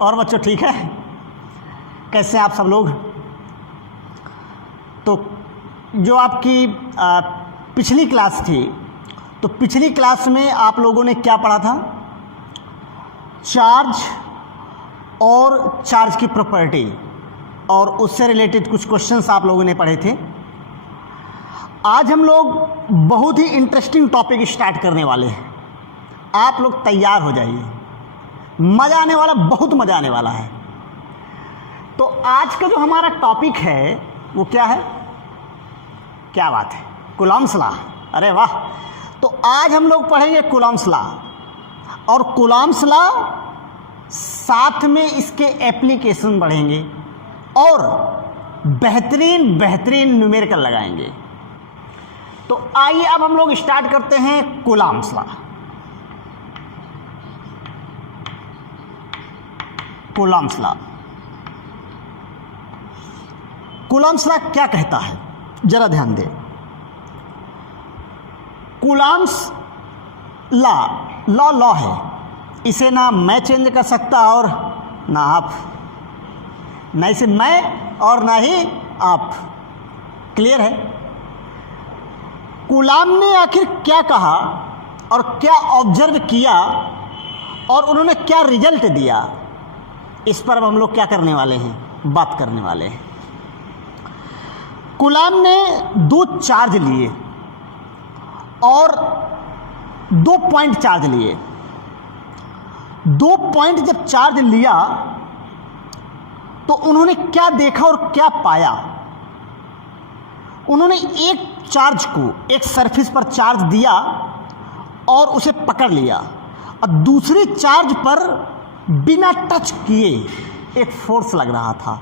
और बच्चों ठीक है, कैसे हैं आप सब लोग? तो जो आपकी पिछली क्लास थी, तो पिछली क्लास में आप लोगों ने क्या पढ़ा था? चार्ज और चार्ज की प्रॉपर्टी, और उससे रिलेटेड कुछ क्वेश्चंस आप लोगों ने पढ़े थे। आज हम लोग बहुत ही इंटरेस्टिंग टॉपिक स्टार्ट करने वाले हैं। आप लोग तैयार हो जाइए, मज़ा आने वाला, बहुत मज़ा आने वाला है। तो आज का जो हमारा टॉपिक है वो क्या है? क्या बात है, कूलॉम्स लॉ। अरे वाह! तो आज हम लोग पढ़ेंगे कूलॉम्स लॉ, और कूलॉम्स लॉ साथ में इसके एप्लीकेशन पढ़ेंगे और बेहतरीन न्यूमेरिकल लगाएंगे। तो आइए अब हम लोग स्टार्ट करते हैं Coulomb's law. Coulomb's law, Coulomb's law क्या कहता है, जरा ध्यान दें। कूलॉम्स लॉ है, इसे ना मैं चेंज कर सकता और ना आप, ना इसे मैं और ना ही आप। क्लियर है? कूलॉम ने आखिर क्या कहा और क्या ऑब्जर्व किया और उन्होंने क्या रिजल्ट दिया, इस पर अब हम लोग क्या करने वाले हैं, बात करने वाले हैं। कूलॉम ने दो चार्ज लिए और 2 पॉइंट चार्ज लिए। 2 पॉइंट जब चार्ज लिया तो उन्होंने क्या देखा और क्या पाया? उन्होंने एक चार्ज को एक सरफेस पर चार्ज दिया और उसे पकड़ लिया, और दूसरे चार्ज पर बिना टच किए एक फोर्स लग रहा था।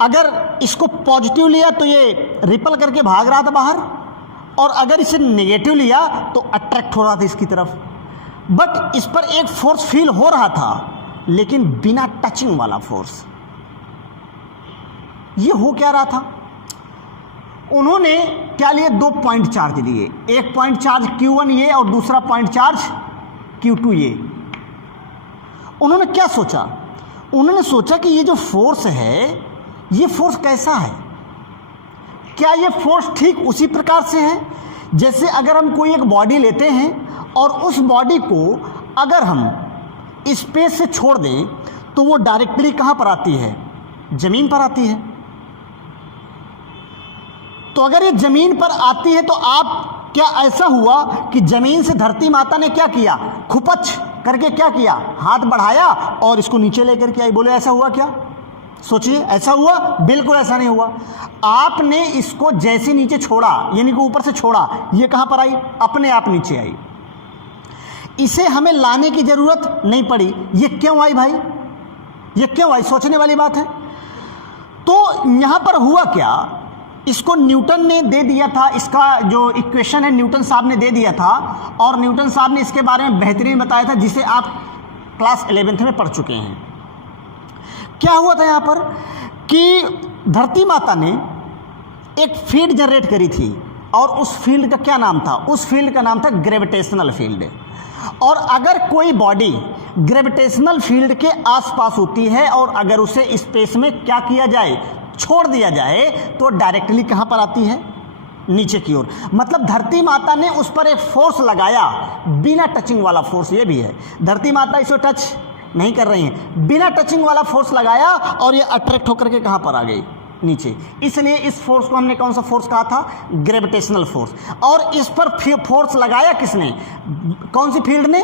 अगर इसको पॉजिटिव लिया तो ये रिपल करके भाग रहा था बाहर, और अगर इसे नेगेटिव लिया तो अट्रैक्ट हो रहा था इसकी तरफ। बट इस पर एक फोर्स फील हो रहा था, लेकिन बिना टचिंग वाला फोर्स। ये हो क्या रहा था? उन्होंने क्या लिए? 2 पॉइंट चार्ज लिए। एक पॉइंट चार्ज Q1 ये और दूसरा पॉइंट चार्ज Q2 ये। उन्होंने क्या सोचा? उन्होंने सोचा कि ये जो फोर्स है, ये फोर्स कैसा है? क्या ये फोर्स ठीक उसी प्रकार से है जैसे अगर हम कोई एक बॉडी लेते हैं और उस बॉडी को अगर हम स्पेस से छोड़ दें तो वो डायरेक्टली कहाँ पर आती है? जमीन पर आती है। तो अगर ये जमीन पर आती है तो आप क्या ऐसा हुआ कि जमीन से धरती माता ने क्या किया? खुपच करके क्या किया? हाथ बढ़ाया और इसको नीचे लेकर के आई। बोले ऐसा हुआ क्या? सोचिए, ऐसा हुआ? बिल्कुल ऐसा नहीं हुआ। आपने इसको जैसे नीचे छोड़ा, यानी कि ऊपर से छोड़ा, ये कहां पर आई? अपने आप नीचे आई। इसे हमें लाने की जरूरत नहीं पड़ी। ये क्यों आई भाई? ये क्यों आई? सोचने वाली बात है। तो यहां पर हुआ क्या? इसको न्यूटन ने दे दिया था, इसका जो इक्वेशन है न्यूटन साहब ने दे दिया था, और न्यूटन साहब ने इसके बारे में बेहतरीन बताया था, जिसे आप क्लास 11th में पढ़ चुके हैं। क्या हुआ था यहाँ पर कि धरती माता ने एक फील्ड जनरेट करी थी, और उस फील्ड का क्या नाम था? उस फील्ड का नाम था ग्रेविटेशनल फील्ड। और अगर कोई बॉडी ग्रेविटेशनल फील्ड के आसपास होती है और अगर उसे स्पेस में क्या किया जाए? छोड़ दिया जाए, तो डायरेक्टली कहाँ पर आती है? नीचे की ओर। मतलब धरती माता ने उस पर एक फोर्स लगाया, बिना टचिंग वाला फोर्स। ये भी है, धरती माता इसे टच नहीं कर रही हैं, बिना टचिंग वाला फोर्स लगाया और ये अट्रैक्ट होकर के कहाँ पर आ गई? नीचे। इसलिए इस फोर्स को हमने कौन सा फोर्स कहा था? Gravitational force. और इस पर फोर्स लगाया किसने? कौन सी फील्ड ने?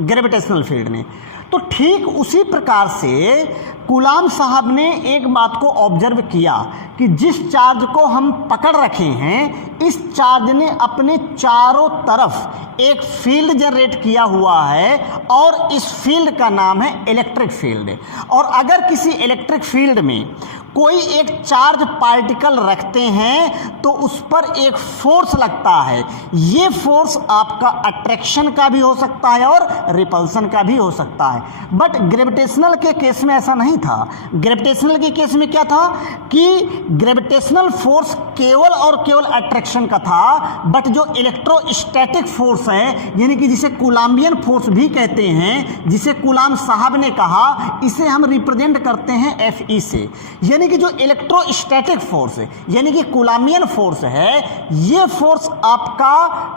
ग्रेविटेशनल फील्ड ने। तो ठीक उसी प्रकार से कूलॉम साहब ने एक बात को ऑब्जर्व किया कि जिस चार्ज को हम पकड़ रखे हैं, इस चार्ज ने अपने चारों तरफ एक फील्ड जनरेट किया हुआ है, और इस फील्ड का नाम है इलेक्ट्रिक फील्ड। और अगर किसी इलेक्ट्रिक फील्ड में कोई एक चार्ज पार्टिकल रखते हैं तो उस पर एक फोर्स लगता है। ये फोर्स आपका अट्रैक्शन का भी हो सकता है और रिपल्सन का भी हो सकता है। बट ग्रेविटेशनल के केस में ऐसा नहीं नहीं था। ग्रेविटेशनल के केस में क्या था कि ग्रेविटेशनल फोर्स केवल और केवल अट्रैक्शन का था, बट जो इलेक्ट्रोस्टैटिक फोर्स है, यानी कि जिसे कूलाम्बियन फोर्स भी कहते हैं, जिसे कूलाम साहब ने कहा, इसे हम रिप्रेजेंट करते हैं Fe से। यानी कि जो इलेक्ट्रोस्टैटिक फोर्स है, यानी कि कूलाम्बियन फोर्स है, ये फोर्स आपका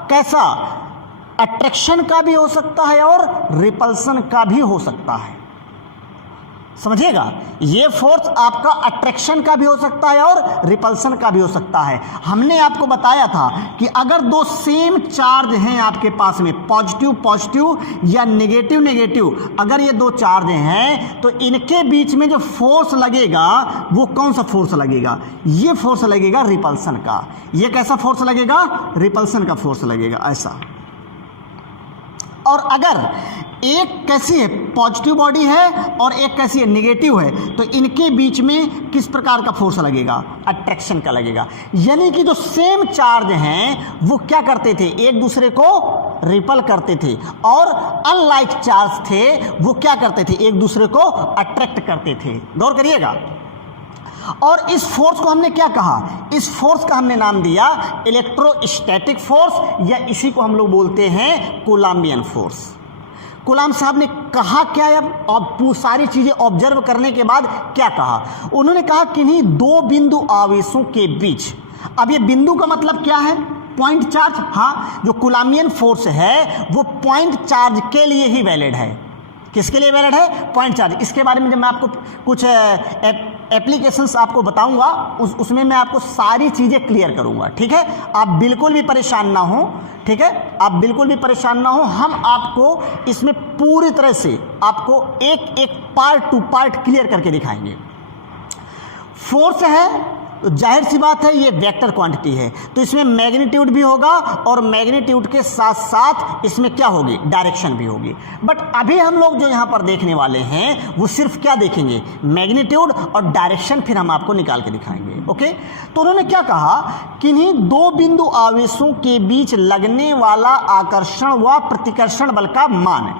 कैसा अट्रैक्शन का भी हो सकता है और रिपल्सन का भी हो सकता है। समझिएगा, ये फोर्स आपका अट्रैक्शन का भी हो सकता है और रिपल्सन का भी हो सकता है। हमने आपको बताया था कि अगर दो सेम चार्ज हैं आपके पास में, पॉजिटिव पॉजिटिव या नेगेटिव नेगेटिव, अगर ये दो चार्ज हैं तो इनके बीच में जो फोर्स लगेगा वो कौन सा फोर्स लगेगा? ये फोर्स लगेगा रिपल्सन का। ये कैसा फोर्स लगेगा? रिपल्सन का फोर्स लगेगा, ऐसा। और अगर एक कैसी है, पॉजिटिव बॉडी है और एक कैसी है, नेगेटिव है, तो इनके बीच में किस प्रकार का फोर्स लगेगा? अट्रैक्शन का लगेगा। यानी कि जो सेम चार्ज हैं वो क्या करते थे? एक दूसरे को रिपल करते थे, और अनलाइक चार्ज थे वो क्या करते थे? एक दूसरे को अट्रैक्ट करते थे। गौर करिएगा। और इस फोर्स को हमने क्या कहा? इस फोर्स का हमने नाम दिया इलेक्ट्रोस्टैटिक फोर्स, या इसी को हम लोग बोलते हैं कूलाम्बियन फोर्स। कूलाम साहब ने कहा क्या? अब सारी चीजें ऑब्जर्व करने के बाद क्या कहा? उन्होंने कहा किन्हीं दो बिंदु आवेशों के बीच। अब ये बिंदु का मतलब क्या है? Point charge. हाँ, जो कूलाम्बियन फोर्स है वो पॉइंट चार्ज के लिए ही वैलिड है। किसके लिए वैलिड है? Point charge. इसके बारे में जब मैं आपको कुछ एप्लीकेशंस आपको बताऊंगा, उसमें मैं आपको सारी चीज़ें क्लियर करूंगा। ठीक है, आप बिल्कुल भी परेशान ना हो। ठीक है, आप बिल्कुल भी परेशान ना हो। हम आपको इसमें पूरी तरह से आपको एक एक पार्ट टू पार्ट क्लियर करके दिखाएंगे। फोर्स है तो जाहिर सी बात है ये वेक्टर क्वांटिटी है, तो इसमें मैग्नीट्यूड भी होगा और मैग्नीट्यूड के साथ साथ इसमें क्या होगी? डायरेक्शन भी होगी। बट अभी हम लोग जो यहाँ पर देखने वाले हैं वो सिर्फ क्या देखेंगे? मैग्नीट्यूड और डायरेक्शन, फिर हम आपको निकाल के दिखाएंगे। ओके, तो उन्होंने क्या कहा? किन्हीं दो बिंदु आवेशों के बीच लगने वाला आकर्षण व प्रतिकर्षण बल का मान।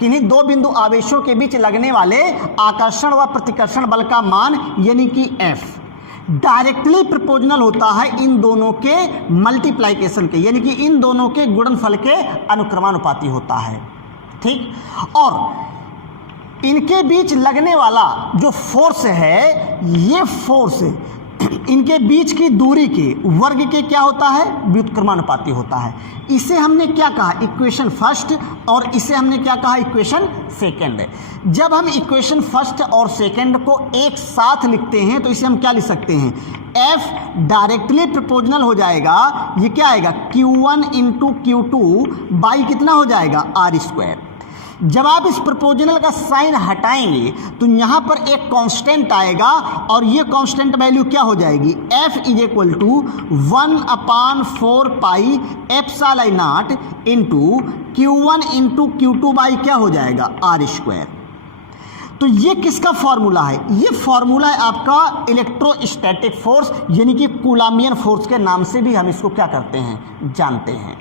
किन्हीं दो बिंदु आवेशों के बीच लगने वाले आकर्षण व प्रतिकर्षण बल का मान यानी कि F डायरेक्टली प्रोपोर्शनल होता है इन दोनों के मल्टीप्लाइकेशन के, यानी कि इन दोनों के गुणनफल के अनुक्रमानुपाती होता है। ठीक, और इनके बीच लगने वाला जो फोर्स है, ये फोर्स इनके बीच की दूरी के वर्ग के क्या होता है? व्युत्क्रमानुपाती होता है। इसे हमने क्या कहा? इक्वेशन फर्स्ट, और इसे हमने क्या कहा? Equation second. जब हम इक्वेशन फर्स्ट और सेकंड को एक साथ लिखते हैं तो इसे हम क्या लिख सकते हैं? F डायरेक्टली प्रोपोर्शनल हो जाएगा, ये क्या आएगा? Q1 इंटू Q2 बाई कितना हो जाएगा? R²। जब आप इस प्रोपोर्शनल का साइन हटाएंगे तो यहाँ पर एक कांस्टेंट आएगा, और ये कांस्टेंट वैल्यू क्या हो जाएगी? F is equal to 1/4 pi epsilon into Q1 into Q2 by क्या हो जाएगा? R²। तो ये किसका फॉर्मूला है? ये फॉर्मूला है आपका इलेक्ट्रोस्टैटिक फोर्स, यानी कि कूलाम्बियन फोर्स के नाम से भी हम इसको क्या करते हैं? जानते हैं।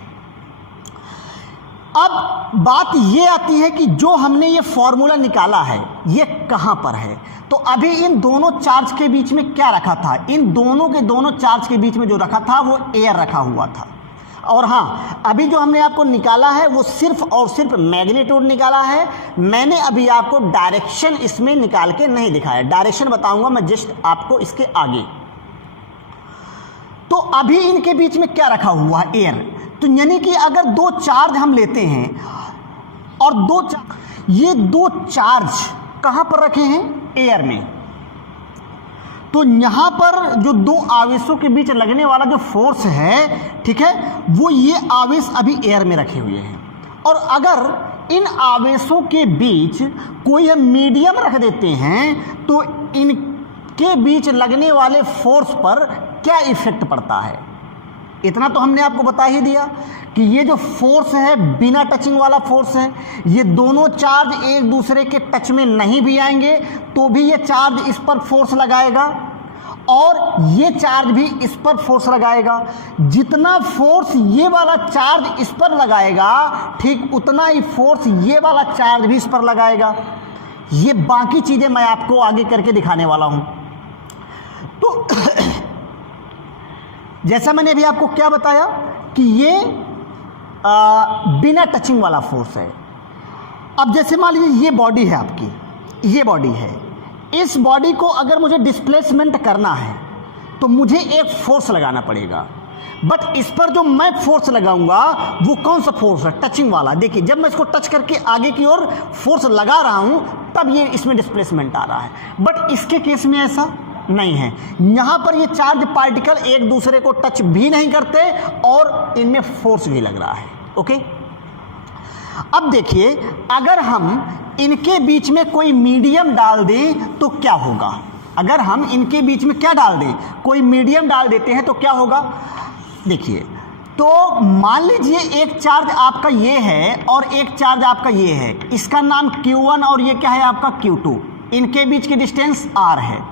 अब बात ये आती है कि जो हमने ये फॉर्मूला निकाला है ये कहाँ पर है? तो अभी इन दोनों चार्ज के बीच में क्या रखा था? इन दोनों के दोनों चार्ज के बीच में जो रखा था वो एयर रखा हुआ था। और हाँ, अभी जो हमने आपको निकाला है वो सिर्फ और सिर्फ मैग्नीट्यूड निकाला है। मैंने अभी आपको डायरेक्शन इसमें निकाल के नहीं दिखाया। डायरेक्शन बताऊंगा मैं जस्ट आपको इसके आगे। तो अभी इनके बीच में क्या रखा हुआ है? एयर। तो यानी कि अगर दो चार्ज हम लेते हैं और ये दो चार्ज कहां पर रखे हैं? एयर में। तो यहां पर जो दो आवेशों के बीच लगने वाला जो फोर्स है, ठीक है, वो ये आवेश अभी एयर में रखे हुए हैं। और अगर इन आवेशों के बीच कोई हम मीडियम रख देते हैं तो इनके बीच लगने वाले फोर्स पर क्या इफेक्ट पड़ता है? इतना तो हमने आपको बता ही दिया कि ये जो फोर्स है बिना टचिंग वाला फोर्स है। ये दोनों चार्ज एक दूसरे के टच में नहीं भी आएंगे तो भी ये चार्ज इस पर फोर्स लगाएगा, और ये चार्ज भी इस पर फोर्स लगाएगा। जितना फोर्स ये वाला चार्ज इस पर लगाएगा, ठीक उतना ही फोर्स ये वाला चार्ज भी इस पर लगाएगा। ये बाकी चीजें मैं आपको आगे करके दिखाने वाला हूं। तो जैसा मैंने अभी आपको क्या बताया कि ये बिना टचिंग वाला फोर्स है। अब जैसे मान लीजिए ये बॉडी है आपकी, ये बॉडी है, इस बॉडी को अगर मुझे डिस्प्लेसमेंट करना है तो मुझे एक फोर्स लगाना पड़ेगा, बट इस पर जो मैं फोर्स लगाऊंगा वो कौन सा फोर्स है? टचिंग वाला। देखिए जब मैं इसको टच करके आगे की ओर फोर्स लगा रहा हूं तब ये इसमें डिस्प्लेसमेंट आ रहा है, बट इसके केस में ऐसा नहीं है। यहां पर ये चार्ज पार्टिकल एक दूसरे को टच भी नहीं करते और इनमें फोर्स भी लग रहा है। ओके, अब देखिए अगर हम इनके बीच में कोई मीडियम डाल दें तो क्या होगा? अगर हम इनके बीच में क्या डाल दें, कोई मीडियम डाल देते हैं तो क्या होगा? देखिए, तो मान लीजिए एक चार्ज आपका ये है और एक चार्ज आपका ये है, इसका नाम Q1 और ये क्या है आपका Q2, इनके बीच की डिस्टेंस R है।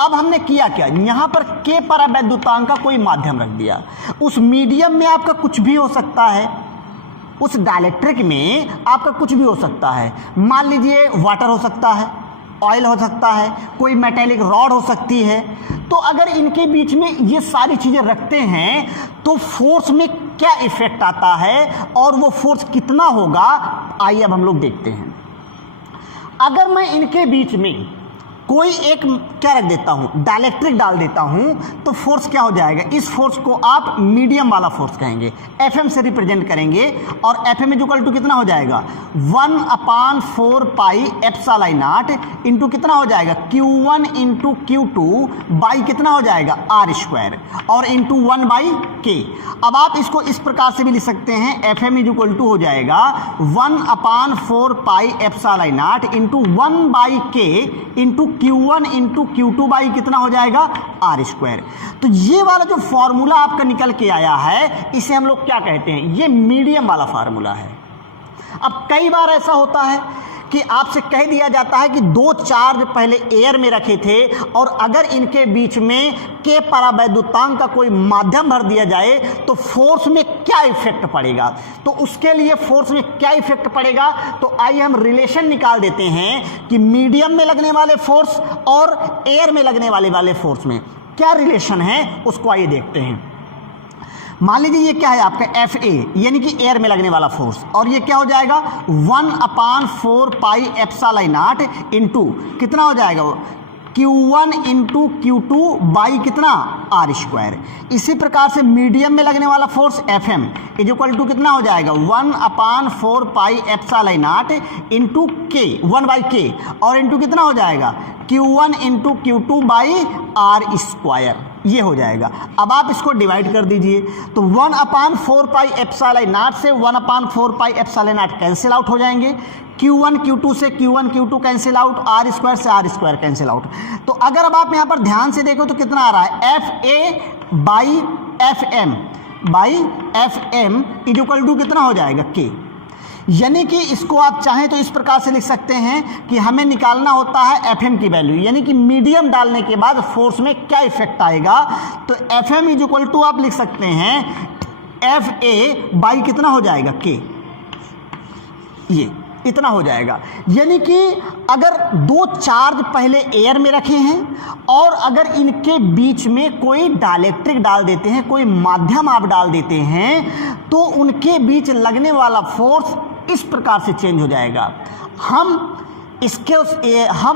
अब हमने किया क्या, यहां पर K परावैद्युतांक का कोई माध्यम रख दिया। उस मीडियम में आपका कुछ भी हो सकता है, उस डाइलेक्ट्रिक में आपका कुछ भी हो सकता है। मान लीजिए वाटर हो सकता है, ऑयल हो सकता है, कोई मेटेलिक रॉड हो सकती है। तो अगर इनके बीच में ये सारी चीज़ें रखते हैं तो फोर्स में क्या इफेक्ट आता है और वो फोर्स कितना होगा, आइए अब हम लोग देखते हैं। अगर मैं इनके बीच में कोई एक क्या रख देता हूं, डाइलेक्ट्रिक डाल देता हूं, तो फोर्स क्या हो जाएगा? इस फोर्स को आप मीडियम वाला फोर्स कहेंगे, Fm से रिप्रेजेंट करेंगे। और Fm इक्वल टू कितना हो जाएगा? 1/4 पाई एप्सिलॉन नॉट इंटू कितना हो जाएगा? Q1 इंटू Q2 बाई कितना हो जाएगा? R² और इंटू 1/K। अब आप इसको इस प्रकार से भी लिख सकते हैं, Fm इक्वल टू हो जाएगा 1/4 pi epsilon naught into 1/K into Q1 into Q2 by कितना हो जाएगा? R²। तो ये वाला जो फॉर्मूला आपका निकल के आया है इसे हम लोग क्या कहते हैं? ये मीडियम वाला फार्मूला है। अब कई बार ऐसा होता है कि आपसे कह दिया जाता है कि दो चार्ज पहले एयर में रखे थे और अगर इनके बीच में K परावैद्युतांक का कोई माध्यम भर दिया जाए तो फोर्स में क्या इफेक्ट पड़ेगा। तो उसके लिए फोर्स में क्या इफेक्ट पड़ेगा, तो आइए हम रिलेशन निकाल देते हैं कि मीडियम में लगने वाले फोर्स और एयर में लगने वाले फोर्स में क्या रिलेशन है, उसको आइए देखते हैं। मान लीजिए ये क्या है आपका FA यानी कि एयर में लगने वाला फोर्स, और ये क्या हो जाएगा? 1/4 पाई एप्सिलॉन नॉट इंटू कितना हो जाएगा? Q1 इंटू Q2 बाई कितना? R²। इसी प्रकार से मीडियम में लगने वाला फोर्स Fm इक्वल टू कितना हो जाएगा? 1/4 pi epsilon naught into K 1/K और इंटू कितना हो जाएगा? Q1 into Q2 by R²। ये हो जाएगा। अब आप इसको डिवाइड कर दीजिए तो 1/4 पाई एप्सिलॉन नॉट से 1/4 pi epsilon not cancel out हो जाएंगे। Q1 Q2 से Q1 Q2 cancel out, R² से R² कैंसिल आउट। तो अगर अब आप यहाँ पर ध्यान से देखो तो कितना आ रहा है? FA by FM equal to कितना हो जाएगा? K। यानी कि इसको आप चाहें तो इस प्रकार से लिख सकते हैं कि हमें निकालना होता है Fm की वैल्यू, यानी कि मीडियम डालने के बाद फोर्स में क्या इफेक्ट आएगा। तो Fm इक्वल टू आप लिख सकते हैं FA बाई कितना हो जाएगा? K। ये इतना हो जाएगा। यानी कि अगर दो चार्ज पहले एयर में रखे हैं और अगर इनके बीच में कोई डाइलेक्ट्रिक डाल देते हैं, कोई माध्यम आप डाल देते हैं, तो उनके बीच लगने वाला फोर्स इस प्रकार से चेंज हो जाएगा। हम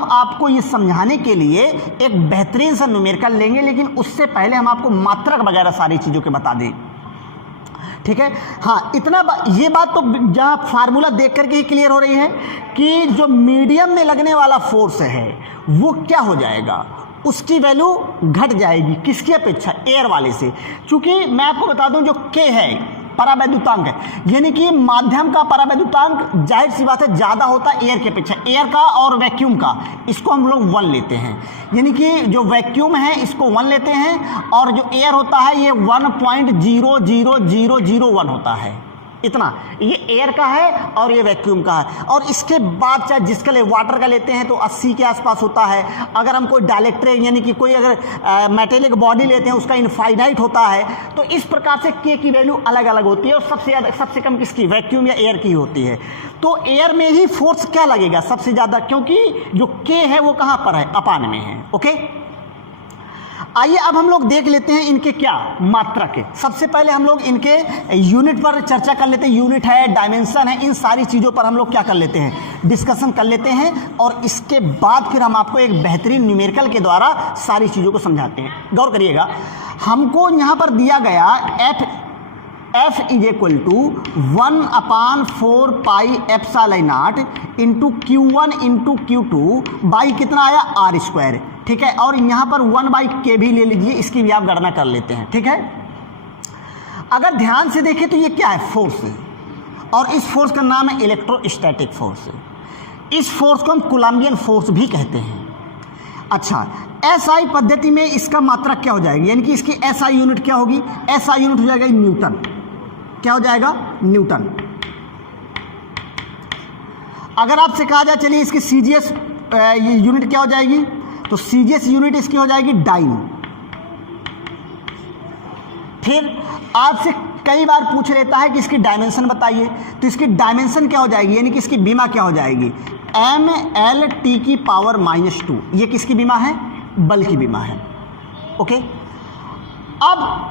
आपको ये समझाने के लिए एक बेहतरीन सा न्यूमेरिकल लेंगे, लेकिन उससे पहले हम आपको मात्रक वगैरह सारी चीज़ों के बता दें, ठीक है। हाँ, ये बात तो जहाँ फार्मूला देख करके ही क्लियर हो रही है कि जो मीडियम में लगने वाला फोर्स है वो क्या हो जाएगा, उसकी वैल्यू घट जाएगी। किसकी अपेक्षा? एयर वाले से। चूंकि मैं आपको बता दूं जो K है परावैद्युतांक है, यानी कि माध्यम का परावैद्युतांक जाहिर सी बात है ज़्यादा होता है एयर की अपेक्षा, एयर का और वैक्यूम का, इसको हम लोग 1 लेते हैं। यानी कि जो वैक्यूम है इसको 1 लेते हैं और जो एयर होता है ये 1.00001 होता है। इतना, ये एयर का है और ये वैक्यूम का है। और इसके बाद चाहे जिसका ले वाटर का लेते हैं तो 80 के आसपास होता है। अगर हम कोई डायलेक्ट्रिक यानी कि कोई अगर मेटेलिक बॉडी लेते हैं उसका इनफाइनाइट होता है। तो इस प्रकार से के की वैल्यू अलग अलग होती है और सबसे कम किसकी, वैक्यूम या एयर की होती है। तो एयर में ही फोर्स क्या लगेगा सबसे ज़्यादा, क्योंकि जो के है वो कहाँ पर है, अपान में है। ओके, आइए अब हम लोग देख लेते हैं इनके क्या मात्रा के। सबसे पहले हम लोग इनके यूनिट पर चर्चा कर लेते हैं। यूनिट है, डायमेंशन है, इन सारी चीज़ों पर हम लोग क्या कर लेते हैं, डिस्कशन कर लेते हैं। और इसके बाद फिर हम आपको एक बेहतरीन न्यूमेरिकल के द्वारा सारी चीज़ों को समझाते हैं। गौर करिएगा, हमको यहाँ पर दिया गया F is equal to 1/4 pi epsilon naught into Q1 into Q2 by कितना आया, R स्क्वायर। ठीक है, और यहाँ पर 1/k भी ले लीजिए, इसकी भी आप गणना कर लेते हैं। ठीक है, अगर ध्यान से देखें तो ये क्या है, फोर्स है, और इस फोर्स का नाम है इलेक्ट्रोस्टैटिक फोर्स। इस फोर्स को हम कूलम्बियन फोर्स भी कहते हैं। अच्छा, SI पद्धति में इसका मात्रक क्या हो जाएगी, यानी कि इसकी SI यूनिट क्या होगी, SI यूनिट हो जाएगा न्यूटन। क्या हो जाएगा, न्यूटन। अगर आपसे कहा जाए चलिए इसकी CGS यूनिट क्या हो जाएगी, तो CGS यूनिट इसकी हो जाएगी डाइन। फिर आपसे कई बार पूछ लेता है कि इसकी डायमेंशन बताइए, तो इसकी डायमेंशन क्या हो जाएगी, यानी कि इसकी बीमा क्या हो जाएगी, MLT की पावर -2। ये किसकी बीमा है, बल की बीमा है। ओके, अब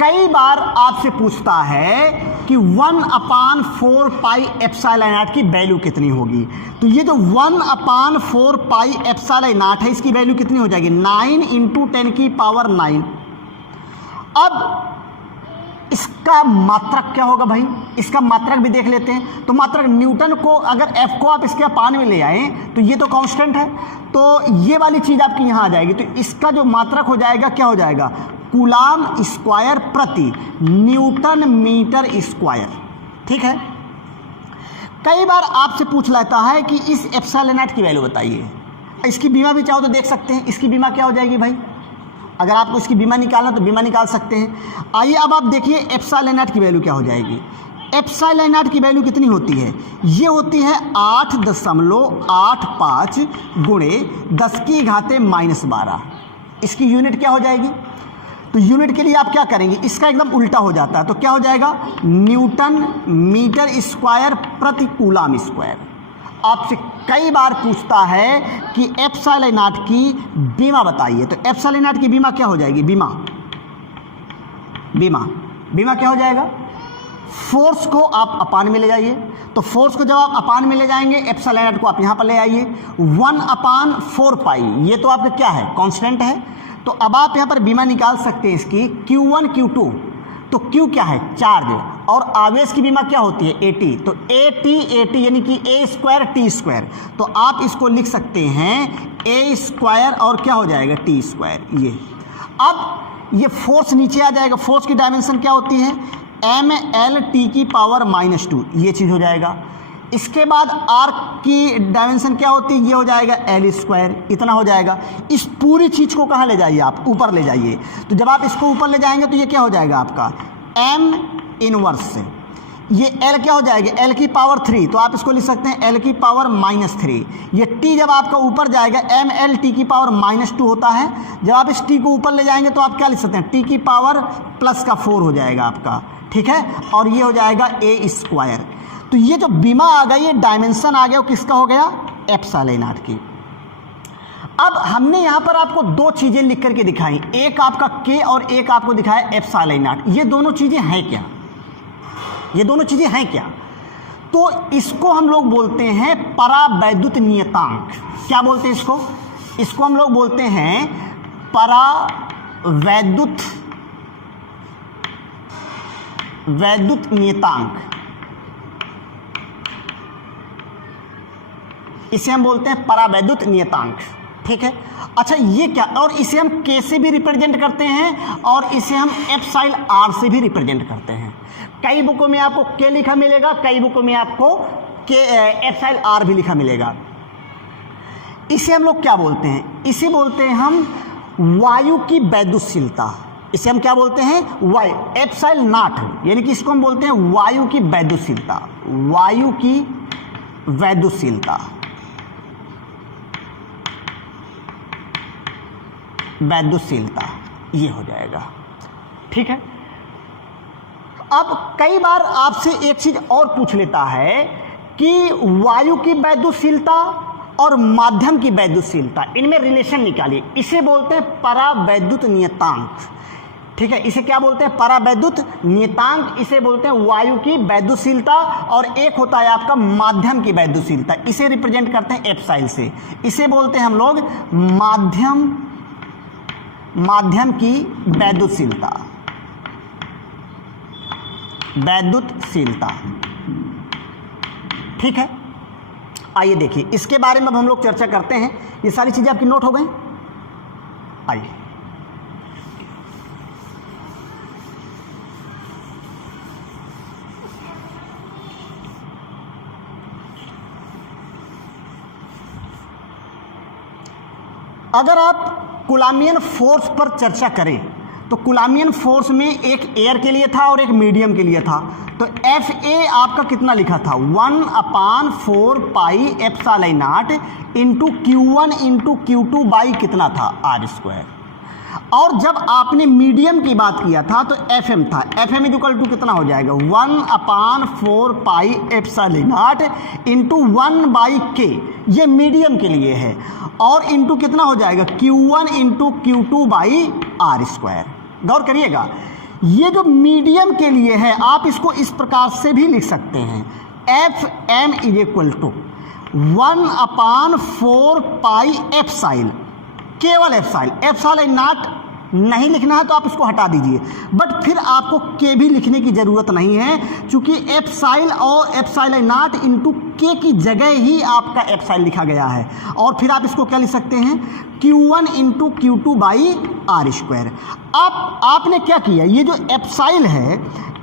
कई बार आपसे पूछता है कि 1/4 पाई एप्सिलॉन नॉट की वैल्यू कितनी होगी। तो ये जो 1/4 पाई एप्सिलॉन नॉट है इसकी वैल्यू कितनी हो जाएगी, 9 × 10 की पावर 9। अब इसका मात्रक क्या होगा भाई, इसका मात्रक भी देख लेते हैं। तो मात्रक न्यूटन को, अगर F को आप इसके अपान में ले आए तो ये तो कांस्टेंट है, तो ये वाली चीज़ आपकी यहाँ आ जाएगी। तो इसका जो मात्रक हो जाएगा क्या हो जाएगा, कूलाम स्क्वायर प्रति न्यूटन मीटर स्क्वायर। ठीक है, कई बार आपसे पूछ लेता है कि इस एप्सिलॉन नॉट की वैल्यू बताइए। इसकी बीमा भी चाहो तो देख सकते हैं, इसकी बीमा क्या हो जाएगी भाई, अगर आपको इसकी बीमा निकालना तो बीमा निकाल सकते हैं। आइए अब आप देखिए एप्सिलॉन नॉट की वैल्यू क्या हो जाएगी। एप्सिलॉन नॉट की वैल्यू कितनी होती है, ये होती है 8.85 गुणे 10 की घाते -12। इसकी यूनिट क्या हो जाएगी, तो यूनिट के लिए आप क्या करेंगे, इसका एकदम उल्टा हो जाता है। तो क्या हो जाएगा, न्यूटन मीटर स्क्वायर प्रति कूलाम स्क्वायर। आपसे कई बार पूछता है कि एप्सिलॉन नॉट की बीमा बताइए, तो एप्सिलॉन नॉट की बीमा क्या हो जाएगी, बीमा क्या हो जाएगा, फोर्स को आप अपान में ले जाइए। तो फोर्स को जब आप अपान में ले जाएंगे, एप्सिलॉन नॉट को आप यहाँ पर ले आइए, 1/4 पाई, ये तो आपका क्या है, कांस्टेंट है। तो अब आप यहाँ पर बीमा निकाल सकते हैं इसकी, Q1 Q2। तो Q क्या है, चार्ज, और आवेश की बीमा क्या होती है, AT। तो AT यानी कि A²T²। तो आप इसको लिख सकते हैं A² और क्या हो जाएगा, T²। ये अब ये फोर्स नीचे आ जाएगा। फोर्स की डायमेंशन क्या होती है, MLT की पावर -2, ये चीज़ हो जाएगा। इसके बाद R की डायमेंशन क्या होती है, ये हो जाएगा L², इतना हो जाएगा। इस पूरी चीज़ को कहाँ ले जाइए, आप ऊपर ले जाइए। तो जब आप इसको ऊपर ले जाएंगे तो ये क्या हो जाएगा आपका M इनवर्स। ये L क्या हो जाएगी, L की पावर 3। तो आप इसको लिख सकते हैं L की पावर -3। ये T जब आपका ऊपर जाएगा, MLT की पावर -2 होता है। जब आप इस T को ऊपर ले जाएंगे तो आप क्या लिख सकते हैं, T की पावर +4 हो जाएगा आपका। ठीक है, और ये हो जाएगा A²। तो ये जो बीमा आ गई, ये डायमेंशन आ गया, वो किसका हो गया, एप्सिलॉन नॉट की। अब हमने यहाँ पर आपको दो चीज़ें लिख करके दिखाई, एक आपका K और एक आपको दिखाया एप्सिलॉन नॉट। ये दोनों चीज़ें हैं क्या, ये दोनों चीज़ें हैं क्या, तो इसको हम लोग बोलते हैं परावैद्युत नियतांक। क्या बोलते हैं इसको, इसको हम लोग बोलते हैं परावैद्युत नियतांक। इसे हम बोलते हैं परावैद्युत नियतांक। ठीक है, अच्छा ये क्या, और इसे हम K से भी रिप्रेजेंट करते हैं और इसे हम एप्सिलॉन R से भी रिप्रेजेंट करते हैं। कई बुकों में आपको K लिखा मिलेगा, कई बुकों में आपको एप्सिलॉन R भी लिखा मिलेगा। इसे हम लोग क्या बोलते हैं, इसे बोलते हैं हम वायु की वैद्युतशीलता। इसे हम क्या बोलते हैं, वायु। एप्सिलॉन नॉट यानी कि इसको हम बोलते हैं वायु की वैद्युशीलता, वायु की वैद्युशीलता, वैद्युशीलता ये हो जाएगा। ठीक है। अब कई बार आपसे एक चीज और पूछ लेता है कि वायु की वैद्युशीलता और माध्यम की वैद्युशीलता, इनमें रिलेशन निकालिए। इसे बोलते हैं परावैद्युत नियतांक। ठीक है, इसे क्या बोलते हैं, परावैद्युत नियतांक। इसे बोलते हैं वायु की वैद्युशीलता, और एक होता है आपका माध्यम की वैद्युशीलता, इसे रिप्रेजेंट करते हैं एप्सिलॉन से। इसे बोलते हैं हम लोग माध्यम की वैद्युशीलता, वैद्युतशीलता। ठीक है, आइए देखिए इसके बारे में अब हम लोग चर्चा करते हैं। ये सारी चीजें आपकी नोट हो गई। आइए अगर आप कूलाम्बियन फोर्स पर चर्चा करें तो कूलाम्बियन फोर्स में एक एयर के लिए था और एक मीडियम के लिए था। तो एफ ए आपका कितना लिखा था, 1/4 pi epsilon naught into Q1 into Q2 by कितना था, R²। और जब आपने मीडियम की बात किया था तो एफ एम था, एफ एम इक्वल टू कितना हो जाएगा, 1/4 pi epsilon naught into 1/K, ये मीडियम के लिए है, और इंटू कितना हो जाएगा, Q1 into Q2 by R²। गौर करिएगा, ये जो मीडियम के लिए है आप इसको इस प्रकार से भी लिख सकते हैं, F M is equal to 1/4 pi epsilon, केवल एप्सिलॉन नॉट नहीं लिखना है तो आप इसको हटा दीजिए, बट फिर आपको के भी लिखने की जरूरत नहीं है, क्योंकि एप्सिलॉन और एप्सिलॉन नॉट इंटू के की जगह ही आपका एप्सिलॉन लिखा गया है। और फिर आप इसको क्या लिख सकते हैं, Q1 into Q2 by R²। अब आपने क्या किया, ये जो एप्सिलॉन है,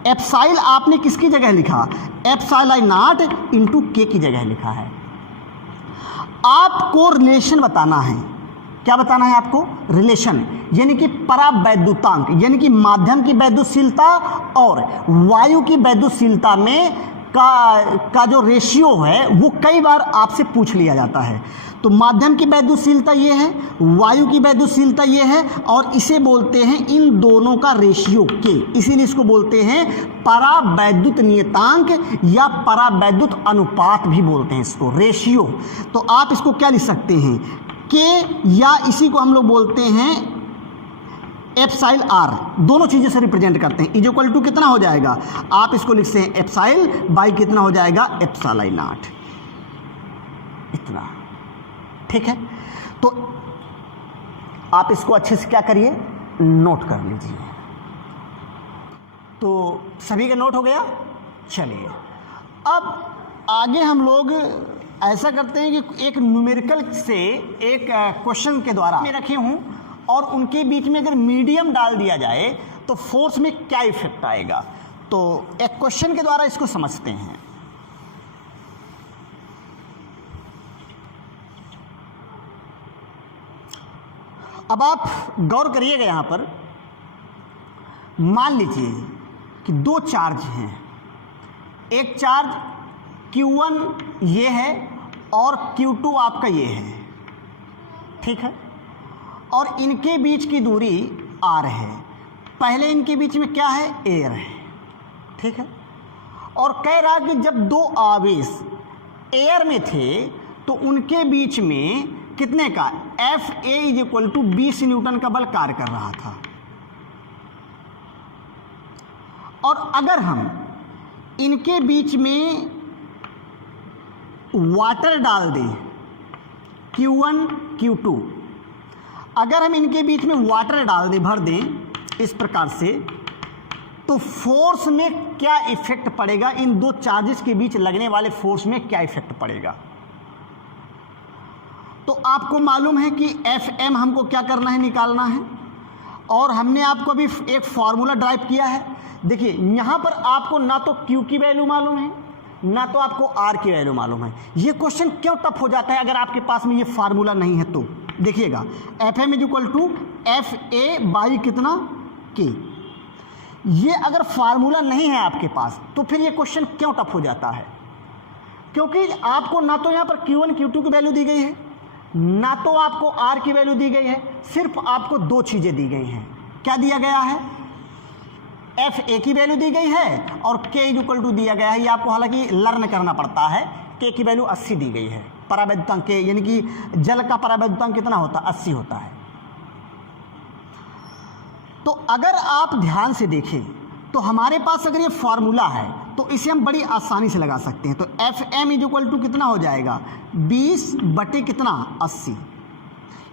एप्सिलॉन आपने किसकी जगह लिखा, एप्सिलॉन नॉट इंटू के की जगह लिखा है। आपको रिलेशन बताना है, क्या बताना है आपको, रिलेशन, यानी कि परावैद्युतांक, यानी कि माध्यम की वैद्युशीलता और वायु की वैद्युशीलता में का जो रेशियो है वो कई बार आपसे पूछ लिया जाता है। तो माध्यम की वैद्युशीलता ये है, वायु की वैद्युशीलता ये है, और इसे बोलते हैं इन दोनों का रेशियो के, इसीलिए इसको बोलते हैं परावैद्युत नियतांक या परावैद्युत अनुपात भी बोलते हैं इसको, रेशियो। तो आप इसको क्या लिख सकते हैं, के, या इसी को हम लोग बोलते हैं एप्सिलॉन आर, दोनों चीजें से रिप्रेजेंट करते हैं। इज इक्वल टू कितना हो जाएगा, आप इसको लिखते हैं एप्सिलॉन बाई कितना हो जाएगा, एप्सिलॉन नॉट, इतना। ठीक है, तो आप इसको अच्छे से क्या करिए, नोट कर लीजिए। तो सभी का नोट हो गया। चलिए अब आगे हम लोग ऐसा करते हैं कि एक न्यूमेरिकल से एक क्वेश्चन के द्वारा मैं रखे हूं, और उनके बीच में अगर मीडियम डाल दिया जाए तो फोर्स में क्या इफेक्ट आएगा। तो एक क्वेश्चन के द्वारा इसको समझते हैं। अब आप गौर करिएगा, यहां पर मान लीजिए कि दो चार्ज हैं, एक चार्ज Q1 ये है और Q2 आपका ये है, ठीक है, और इनके बीच की दूरी R है। पहले इनके बीच में क्या है, एयर है, ठीक है, और कह रहा कि जब दो आवेश एयर में थे तो उनके बीच में कितने का, Fa is equal to 20 newton का बल कार्य कर रहा था। और अगर हम इनके बीच में वाटर डाल दें, Q1 Q2, अगर हम इनके बीच में वाटर डाल दें, भर दें इस प्रकार से, तो फोर्स में क्या इफेक्ट पड़ेगा, इन दो चार्जेस के बीच लगने वाले फोर्स में क्या इफेक्ट पड़ेगा। तो आपको मालूम है कि Fm हमको क्या करना है, निकालना है, और हमने आपको अभी एक फॉर्मूला ड्राइव किया है। देखिए यहां पर आपको ना तो Q की वैल्यू मालूम है, ना तो आपको R की वैल्यू मालूम है। ये क्वेश्चन क्यों टफ हो जाता है अगर आपके पास में ये फार्मूला नहीं है तो। देखिएगा Fm is equal to Fa by कितना, के। ये अगर फार्मूला नहीं है आपके पास तो फिर ये क्वेश्चन क्यों टफ हो जाता है? क्योंकि आपको ना तो यहाँ पर Q1 Q2 की वैल्यू दी गई है, ना तो आपको R की वैल्यू दी गई है, सिर्फ आपको दो चीज़ें दी गई हैं। क्या दिया गया है? FA की वैल्यू दी गई है और K = दिया गया है। ये आपको हालांकि लर्न करना पड़ता है। K की वैल्यू 80 दी गई है। परावैद्युतांक K यानी कि जल का परावैद्युतांक कितना होता है? 80 होता है। तो अगर आप ध्यान से देखें तो हमारे पास अगर ये फार्मूला है तो इसे हम बड़ी आसानी से लगा सकते हैं। तो FM = कितना हो जाएगा? 20 बटे कितना? 80।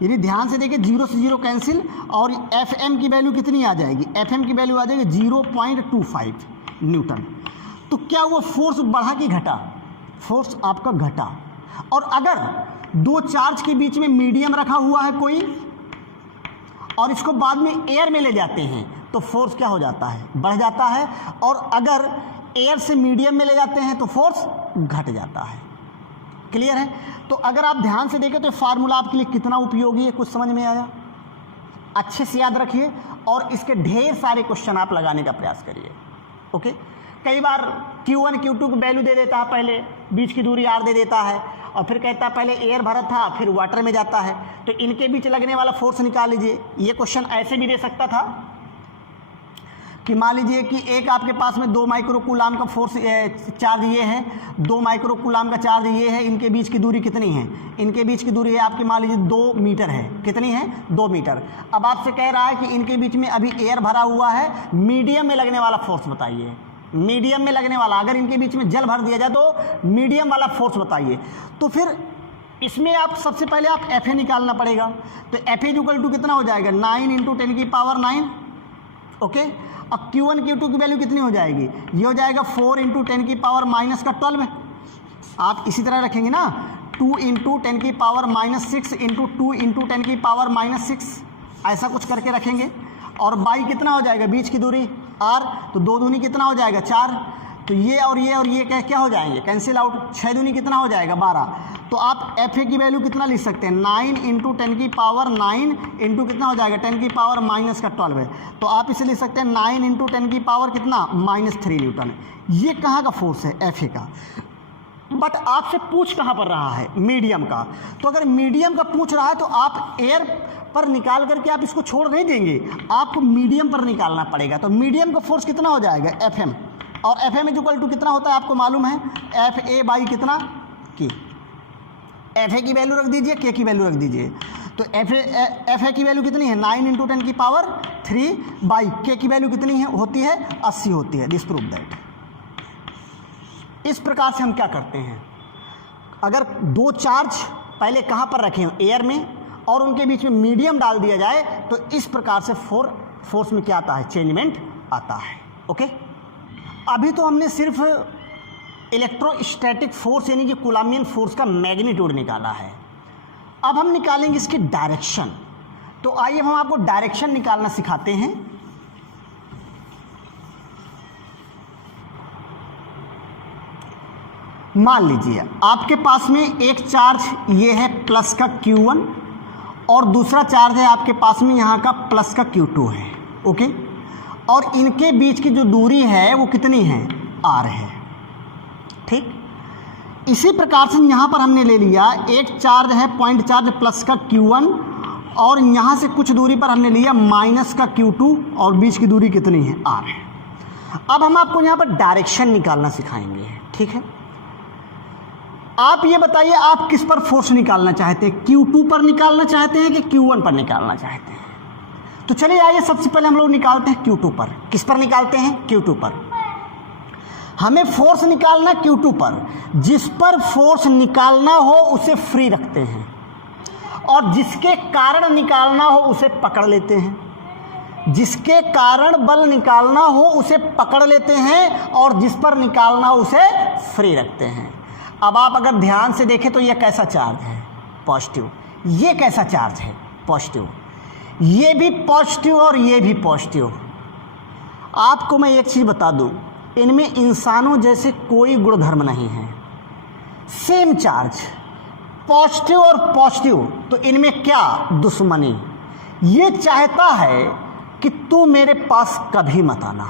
यानी ध्यान से देखिए, 0 से 0 कैंसिल और FM की वैल्यू कितनी आ जाएगी? FM की वैल्यू आ जाएगी 0.25 न्यूटन। तो क्या वो फोर्स बढ़ा कि घटा? फोर्स आपका घटा। और अगर दो चार्ज के बीच में मीडियम रखा हुआ है कोई और इसको बाद में एयर में ले जाते हैं तो फोर्स क्या हो जाता है? बढ़ जाता है। और अगर एयर से मीडियम में ले जाते हैं तो फोर्स घट जाता है। क्लियर है? तो अगर आप ध्यान से देखें तो फार्मूला आपके लिए कितना उपयोगी है, कुछ समझ में आया? अच्छे से याद रखिए और इसके ढेर सारे क्वेश्चन आप लगाने का प्रयास करिए। ओके, कई बार Q1 Q2 की वैल्यू दे देता है, पहले बीच की दूरी R दे देता है और फिर कहता है पहले एयर भरा था फिर वाटर में जाता है तो इनके बीच लगने वाला फोर्स निकाल लीजिए। ये क्वेश्चन ऐसे भी दे सकता था कि मान लीजिए कि एक आपके पास में 2 माइक्रोकूलाम का फोर्स चार्ज ये है, 2 माइक्रोकूलाम का चार्ज ये है, इनके बीच की दूरी कितनी है? इनके बीच की दूरी है आपकी मान लीजिए 2 मीटर है। कितनी है? 2 मीटर। अब आपसे कह रहा है कि इनके बीच में अभी एयर भरा हुआ है, मीडियम में लगने वाला फोर्स बताइए। मीडियम में लगने वाला, अगर इनके बीच में जल भर दिया जाए तो मीडियम वाला फोर्स बताइए। तो फिर इसमें आप सबसे पहले आप FA निकालना पड़ेगा। तो FA = कितना हो जाएगा? 9 × 10⁻⁹। ओके, अब Q1 Q2 की वैल्यू कितनी हो जाएगी? ये हो जाएगा 4 × 10⁻⁻12। आप इसी तरह रखेंगे ना, 2 × 10⁻⁻6 × 2 × 10⁻⁻6 ऐसा कुछ करके रखेंगे। और बाई कितना हो जाएगा? बीच की दूरी R, तो 2 दूनी कितना हो जाएगा? 4। तो ये और ये क्या हो जाएंगे? Cancel out. 6 दूनी कितना हो जाएगा? 12। तो आप FA की वैल्यू कितना लिख सकते हैं? 9 × 10⁹ इंटू कितना हो जाएगा? 10⁻⁻12 है। तो आप इसे लिख सकते हैं 9 × 10⁻³ कितना? -3 न्यूटन। ये कहाँ का फोर्स है? FA का। बट आपसे पूछ कहाँ पर रहा है? मीडियम का। तो अगर मीडियम का पूछ रहा है तो आप एयर पर निकाल करके आप इसको छोड़ नहीं देंगे, आपको मीडियम पर निकालना पड़ेगा। तो मीडियम का फोर्स कितना हो जाएगा? FM। और FM = कितना होता है आपको मालूम है? FA/ कितना? K। FA की वैल्यू रख दीजिए, K की वैल्यू रख दीजिए। तो FA की वैल्यू कितनी है? 9 × 10⁻³ K की वैल्यू कितनी है होती है? 80 होती है। This prove that. इस प्रकार से हम क्या करते हैं, अगर दो चार्ज पहले कहाँ पर रखे हो? एयर में, और उनके बीच में मीडियम डाल दिया जाए तो इस प्रकार से फोर्स में क्या आता है? चेंजमेंट आता है। ओके, अभी तो हमने सिर्फ इलेक्ट्रोस्टैटिक फोर्स यानी कि कूलाम्बियन फोर्स का मैग्नीट्यूड निकाला है। अब हम निकालेंगे इसकी डायरेक्शन। तो आइए हम आपको डायरेक्शन निकालना सिखाते हैं। मान लीजिए आपके पास में एक चार्ज ये है प्लस का Q1 और दूसरा चार्ज है आपके पास में यहाँ का प्लस का Q2 है। ओके, और इनके बीच की जो दूरी है वो कितनी है? R है। ठीक, इसी प्रकार से यहाँ पर हमने ले लिया एक चार्ज है, पॉइंट चार्ज प्लस का Q1 और यहाँ से कुछ दूरी पर हमने लिया माइनस का Q2 और बीच की दूरी कितनी है? R है। अब हम आपको यहाँ पर डायरेक्शन निकालना सिखाएंगे। ठीक है, आप ये बताइए आप किस पर फोर्स निकालना चाहते हैं? Q2 पर निकालना चाहते हैं कि Q1 पर निकालना चाहते हैं? तो चलिए आइए सबसे पहले हम लोग निकालते हैं Q2 पर। किस पर निकालते हैं? Q2 पर। हमें फोर्स निकालना Q2 पर। जिस पर फोर्स निकालना हो उसे फ्री रखते हैं और जिसके कारण निकालना हो उसे पकड़ लेते हैं। जिसके कारण बल निकालना हो उसे पकड़ लेते हैं और जिस पर निकालना हो उसे फ्री रखते हैं। अब आप अगर ध्यान से देखें तो यह कैसा चार्ज है? पॉजिटिव। ये कैसा चार्ज है? पॉजिटिव। ये भी पॉजिटिव और ये भी पॉजिटिव। आपको मैं एक चीज़ बता दूं, इनमें इंसानों जैसे कोई गुणधर्म नहीं है। सेम चार्ज, पॉजिटिव और पॉजिटिव, तो इनमें क्या दुश्मनी? ये चाहता है कि तू मेरे पास कभी मत आना,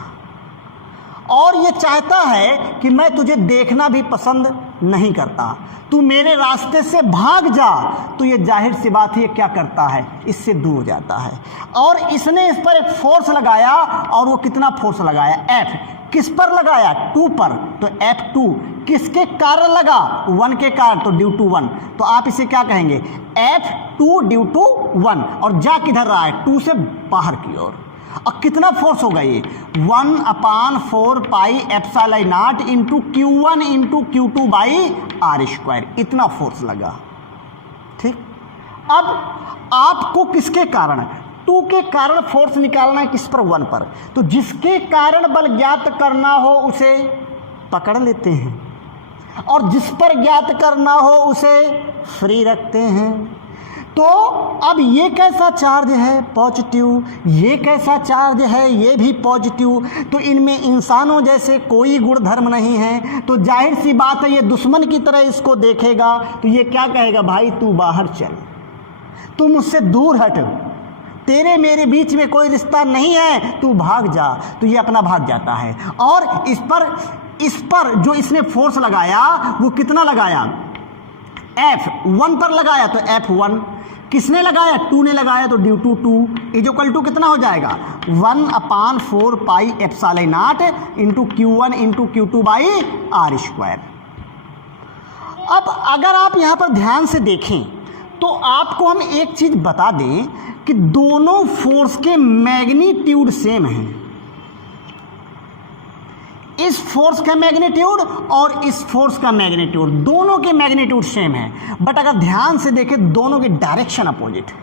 और ये चाहता है कि मैं तुझे देखना भी पसंद नहीं करता, तू मेरे रास्ते से भाग जा। तो ये जाहिर सी बात है, ये क्या करता है, इससे दूर जाता है। और इसने इस पर एक फोर्स लगाया, और वो कितना फोर्स लगाया, F। किस पर लगाया, 2 पर, तो F2। किसके कारण लगा, 1 के कारण, तो ड्यू टू 1। तो आप इसे क्या कहेंगे, F2 ड्यू टू 1। और जा किधर रहा है, 2 से बाहर की ओर। और कितना फोर्स होगा ये, 1/4 pi epsilon naught into Q1 into Q2 by R², इतना फोर्स लगा। ठीक, अब आपको किसके कारण, 2 के कारण फोर्स निकालना है, किस पर, 1 पर। तो जिसके कारण बल ज्ञात करना हो उसे पकड़ लेते हैं, और जिस पर ज्ञात करना हो उसे फ्री रखते हैं। तो अब ये कैसा चार्ज है, पॉजिटिव, ये कैसा चार्ज है, ये भी पॉजिटिव। तो इनमें इंसानों जैसे कोई गुणधर्म नहीं है, तो जाहिर सी बात है ये दुश्मन की तरह इसको देखेगा। तो ये क्या कहेगा, भाई तू बाहर चल, तू मुझसे दूर हट, तेरे मेरे बीच में कोई रिश्ता नहीं है, तू भाग जा। तो ये अपना भाग जाता है। और इस पर जो इसने फोर्स लगाया वो कितना लगाया, F1 पर लगाया, तो F1। किसने लगाया, 2 ने लगाया, तो due to 2 is equal to कितना हो जाएगा, 1/4 pi epsilon naught into Q1 into Q2 by R²। अब अगर आप यहाँ पर ध्यान से देखें तो आपको हम एक चीज बता दें कि दोनों फोर्स के मैग्नीट्यूड सेम हैं। इस फोर्स का मैग्नीट्यूड और इस फोर्स का मैग्नीट्यूड, दोनों के मैग्नीट्यूड सेम है, बट अगर ध्यान से देखें दोनों की डायरेक्शन अपोजिट है।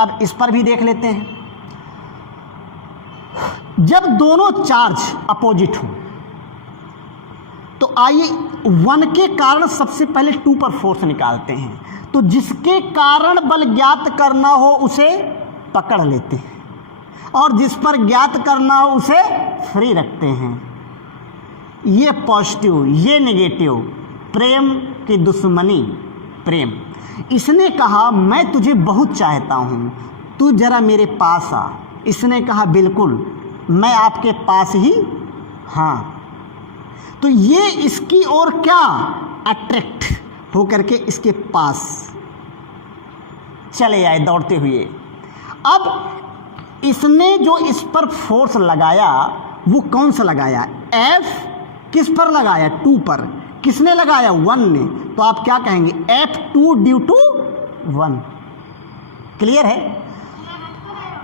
अब इस पर भी देख लेते हैं। जब दोनों चार्ज अपोजिट हो तो आइए 1 के कारण सबसे पहले 2 पर फोर्स निकालते हैं। तो जिसके कारण बल ज्ञात करना हो उसे पकड़ लेते हैं, और जिस पर ज्ञात करना हो उसे फ्री रखते हैं। ये पॉजिटिव, ये नेगेटिव, प्रेम की दुश्मनी, प्रेम। इसने कहा मैं तुझे बहुत चाहता हूँ, तू जरा मेरे पास आ। इसने कहा बिल्कुल, मैं आपके पास ही, हाँ। तो ये इसकी ओर क्या, अट्रैक्ट होकर के इसके पास चले आए दौड़ते हुए। अब इसने जो इस पर फोर्स लगाया वो कौन सा लगाया, F किस पर लगाया, 2 पर। किसने लगाया, 1 ने। तो आप क्या कहेंगे, F2 ड्यू टू 1। क्लियर है।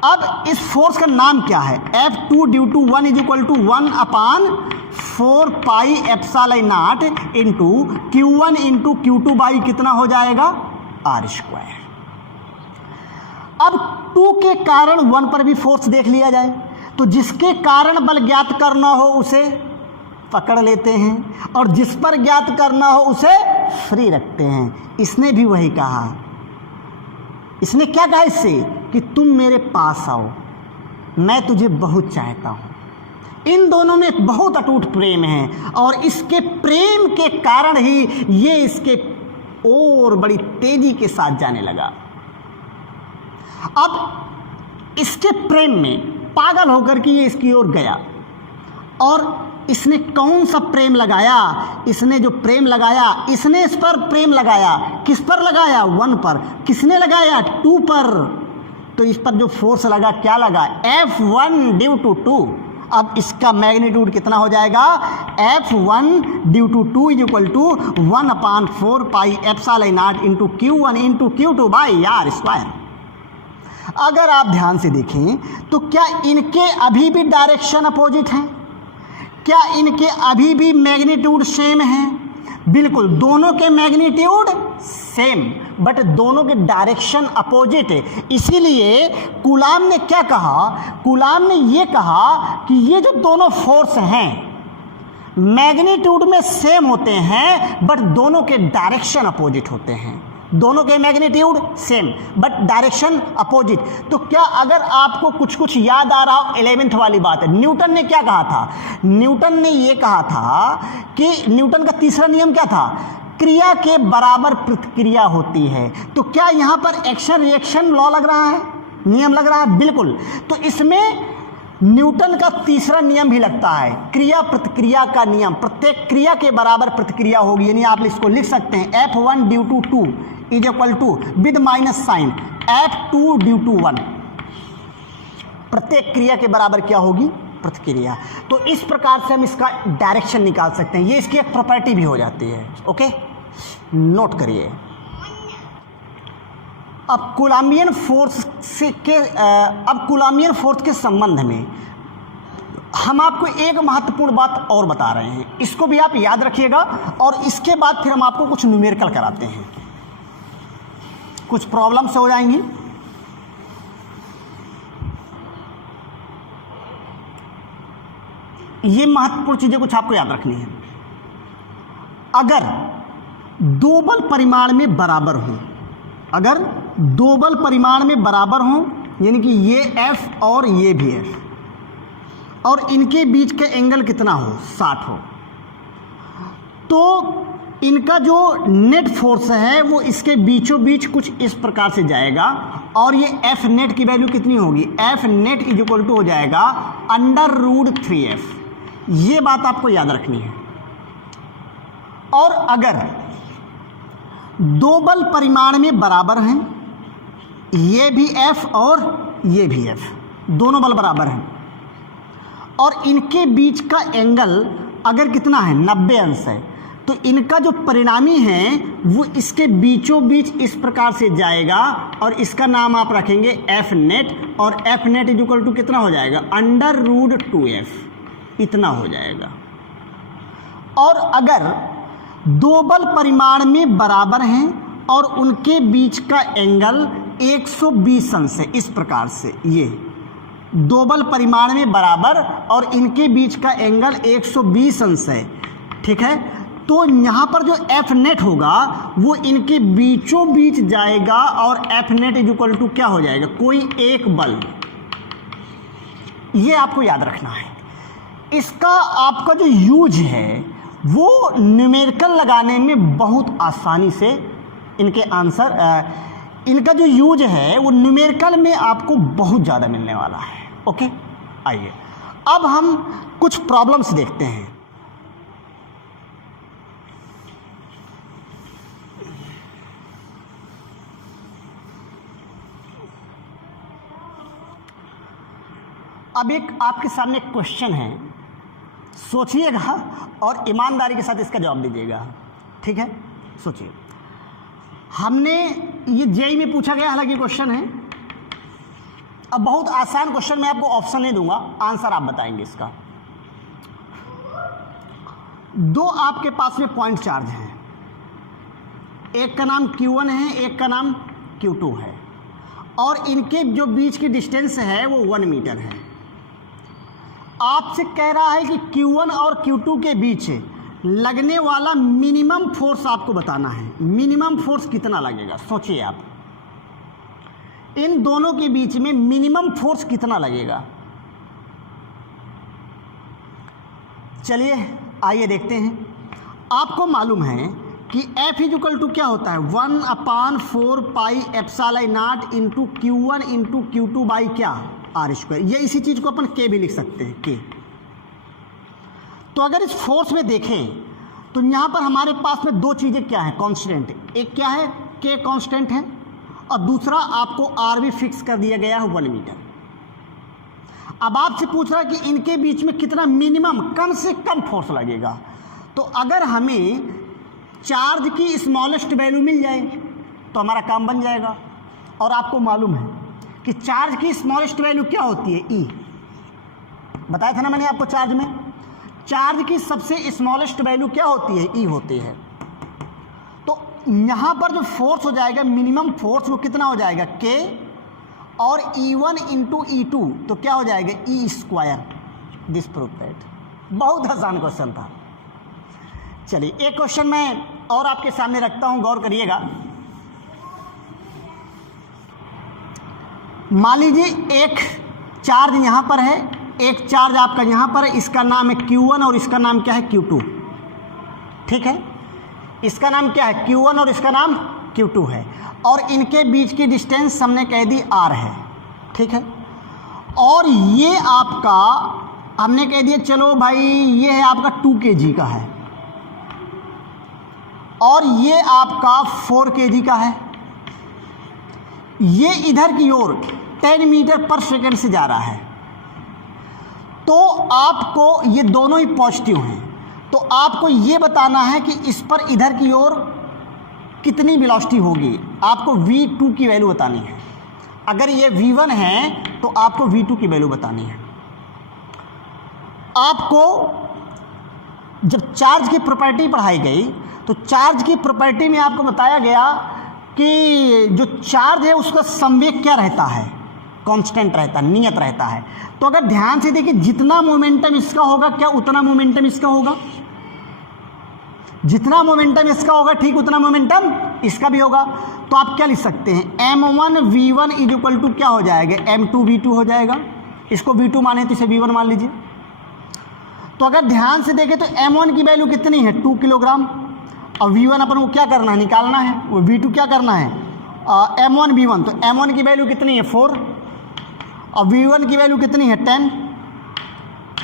अब इस फोर्स का नाम क्या है, F2 due to 1 is equal to 1/4 pi epsilon naught into Q1 into Q2 by कितना हो जाएगा, R²। अब 2 के कारण 1 पर भी फोर्स देख लिया जाए। तो जिसके कारण बल ज्ञात करना हो उसे पकड़ लेते हैं, और जिस पर ज्ञात करना हो उसे फ्री रखते हैं। इसने भी वही कहा। इसने क्या कहा इससे, कि तुम मेरे पास आओ, मैं तुझे बहुत चाहता हूँ। इन दोनों में एक बहुत अटूट प्रेम है, और इसके प्रेम के कारण ही ये इसके और बड़ी तेजी के साथ जाने लगा। अब इसके प्रेम में पागल होकर के ये इसकी ओर गया, और इसने कौन सा प्रेम लगाया, इसने जो प्रेम लगाया, इसने इस पर प्रेम लगाया। किस पर लगाया, 1 पर। किसने लगाया, 2 पर। तो इस पर जो फोर्स लगा, क्या लगा, F1 ड्यू टू 2। अब इसका मैग्नीट्यूड कितना हो जाएगा, F1 due to 2 is equal to 1/4 pi epsilon naught into Q1 into Q2 by R²। अगर आप ध्यान से देखें तो क्या इनके अभी भी डायरेक्शन अपोजिट हैं, क्या इनके अभी भी मैग्नीट्यूड सेम है, बिल्कुल दोनों के मैग्नीट्यूड सेम, बट दोनों के डायरेक्शन अपोजिट है। इसीलिए कूलाम ने क्या कहा, कूलाम ने ये कहा कि ये जो दोनों फोर्स हैं मैग्नीट्यूड में सेम होते हैं, बट दोनों के डायरेक्शन अपोजिट होते हैं। दोनों के magnitude same but direction opposite. तो क्या अगर आपको कुछ कुछ याद आ रहा हो, 11th वाली बात है, न्यूटन ने क्या कहा था, न्यूटन ने ये कहा था कि न्यूटन का तीसरा नियम क्या था, क्रिया के बराबर प्रतिक्रिया होती है। तो क्या यहाँ पर एक्शन रिएक्शन लॉ लग रहा है, नियम लग रहा है बिल्कुल। तो इसमें न्यूटन का तीसरा नियम भी लगता है, क्रिया प्रतिक्रिया का नियम। प्रत्येक क्रिया के बराबर प्रतिक्रिया होगी, यानी आप इसको लिख सकते हैं F1 due to 2 is equal to with minus sign F2 due to 1। प्रत्येक क्रिया के बराबर क्या होगी? प्रतिक्रिया। तो इस प्रकार से हम इसका डायरेक्शन निकाल सकते हैं, ये इसकी एक प्रॉपर्टी भी हो जाती है। ओके, नोट करिए। अब कूलम्बियन फोर्स के संबंध में हम आपको एक महत्वपूर्ण बात और बता रहे हैं, इसको भी आप याद रखिएगा। और इसके बाद फिर हम आपको कुछ न्यूमेरिकल कराते हैं, कुछ प्रॉब्लम्स हो जाएंगी। ये महत्वपूर्ण चीजें कुछ आपको याद रखनी है। अगर दो बल परिमाण में बराबर हो, अगर दो बल परिमाण में बराबर हो, यानी कि ये F और ये भी F, और इनके बीच का एंगल कितना हो? 60 हो, तो इनका जो नेट फोर्स है वो इसके बीचों बीच कुछ इस प्रकार से जाएगा, और ये F नेट की वैल्यू कितनी होगी? F net is equal to हो जाएगा √3F। ये बात आपको याद रखनी है। और अगर दो बल परिमाण में बराबर हैं, ये भी F और ये भी F, दोनों बल बराबर हैं, और इनके बीच का एंगल अगर कितना है? 90 अंश है, तो इनका जो परिणामी है वो इसके बीचों बीच इस प्रकार से जाएगा, और इसका नाम आप रखेंगे F नेट, और F net is equal to कितना हो जाएगा? √2F, इतना हो जाएगा। और अगर दो बल परिमाण में बराबर हैं और उनके बीच का एंगल 120 अंश है, इस प्रकार से ये दो बल परिमाण में बराबर और इनके बीच का एंगल 120 अंश है, ठीक है, तो यहाँ पर जो F नेट होगा वो इनके बीचों बीच जाएगा, और F net is equal to क्या हो जाएगा? कोई एक बल। ये आपको याद रखना है। इसका आपका जो यूज है वो न्यूमेरिकल लगाने में बहुत आसानी से इनके आंसर, इनका जो यूज है वो न्यूमेरिकल में आपको बहुत ज़्यादा मिलने वाला है। ओके, आइए अब हम कुछ प्रॉब्लम्स देखते हैं। अब एक आपके सामने क्वेश्चन है, सोचिएगा और ईमानदारी के साथ इसका जवाब दीजिएगा, ठीक है? सोचिए। हमने ये जेईई में पूछा गया, हालांकि क्वेश्चन है, अब बहुत आसान क्वेश्चन, मैं आपको ऑप्शन नहीं दूंगा, आंसर आप बताएंगे इसका। दो आपके पास में पॉइंट चार्ज हैं, एक का नाम Q1 है, एक का नाम Q2 है, और इनके जो बीच की डिस्टेंस है वो 1 मीटर है। आपसे कह रहा है कि Q1 और Q2 के बीच लगने वाला मिनिमम फोर्स आपको बताना है। मिनिमम फोर्स कितना लगेगा? सोचिए आप, इन दोनों के बीच में मिनिमम फोर्स कितना लगेगा? चलिए आइए देखते हैं। आपको मालूम है कि F इज इक्वल टू क्या होता है? 1/4πε0 into Q1 into Q2 by क्या? R²। ये इसी चीज को अपन K भी लिख सकते हैं, K। तो अगर इस फोर्स में देखें तो यहां पर हमारे पास में दो चीजें क्या है? कांस्टेंट। एक क्या है? K कांस्टेंट है, और दूसरा आपको R भी फिक्स कर दिया गया है 1 मीटर। अब आपसे पूछ रहा है कि इनके बीच में कितना मिनिमम, कम से कम फोर्स लगेगा। तो अगर हमें चार्ज की स्मॉलेस्ट वैल्यू मिल जाए तो हमारा काम बन जाएगा। और आपको मालूम है कि चार्ज की स्मॉलेस्ट वैल्यू क्या होती है? E। बताया था ना मैंने आपको, चार्ज में चार्ज की सबसे स्मॉलेस्ट वैल्यू क्या होती है? E होती है। तो यहाँ पर जो फोर्स हो जाएगा, मिनिमम फोर्स, वो कितना हो जाएगा? K, और E1 इंटू E2 तो क्या हो जाएगा? E²। This proof that. बहुत आसान क्वेश्चन था। चलिए एक क्वेश्चन मैं और आपके सामने रखता हूँ, गौर करिएगा। मान लीजिए एक चार्ज यहाँ पर है, एक चार्ज आपका यहाँ पर है, इसका नाम है Q1 और इसका नाम क्या है? Q2। ठीक है, इसका नाम क्या है? Q1 और इसका नाम Q2 है, और इनके बीच की डिस्टेंस हमने कह दी R है। ठीक है। और ये आपका हमने कह दिया चलो भाई ये है आपका 2 kg का है और ये आपका 4 kg का है। ये इधर की ओर 10 मीटर पर सेकंड से जा रहा है, तो आपको ये दोनों ही पॉजिटिव हैं, तो आपको ये बताना है कि इस पर इधर की ओर कितनी वेलोसिटी होगी। आपको v2 की वैल्यू बतानी है। अगर ये v1 है तो आपको v2 की वैल्यू बतानी है। आपको जब चार्ज की प्रॉपर्टी पढ़ाई गई तो चार्ज की प्रॉपर्टी में आपको बताया गया कि जो चार्ज है उसका संवेग क्या रहता है, कांस्टेंट रहता है, नियत रहता है। तो अगर ध्यान से देखिए जितना मोमेंटम इसका होगा क्या उतना मोमेंटम इसका होगा, जितना मोमेंटम इसका होगा ठीक उतना मोमेंटम इसका भी होगा। तो आप क्या लिख सकते हैं m1 v1 is equal to क्या हो जाएगा m2 v2 हो जाएगा। इसको v2 माने तो इसे v1 मान लीजिए। तो अगर ध्यान से देखें तो m1 की वैल्यू कितनी है 2 किलोग्राम और v1 अपन को क्या करना है निकालना है, वो v2 क्या करना है m1 v1। तो m1 की वैल्यू कितनी है 4 और v1 की वैल्यू कितनी है 10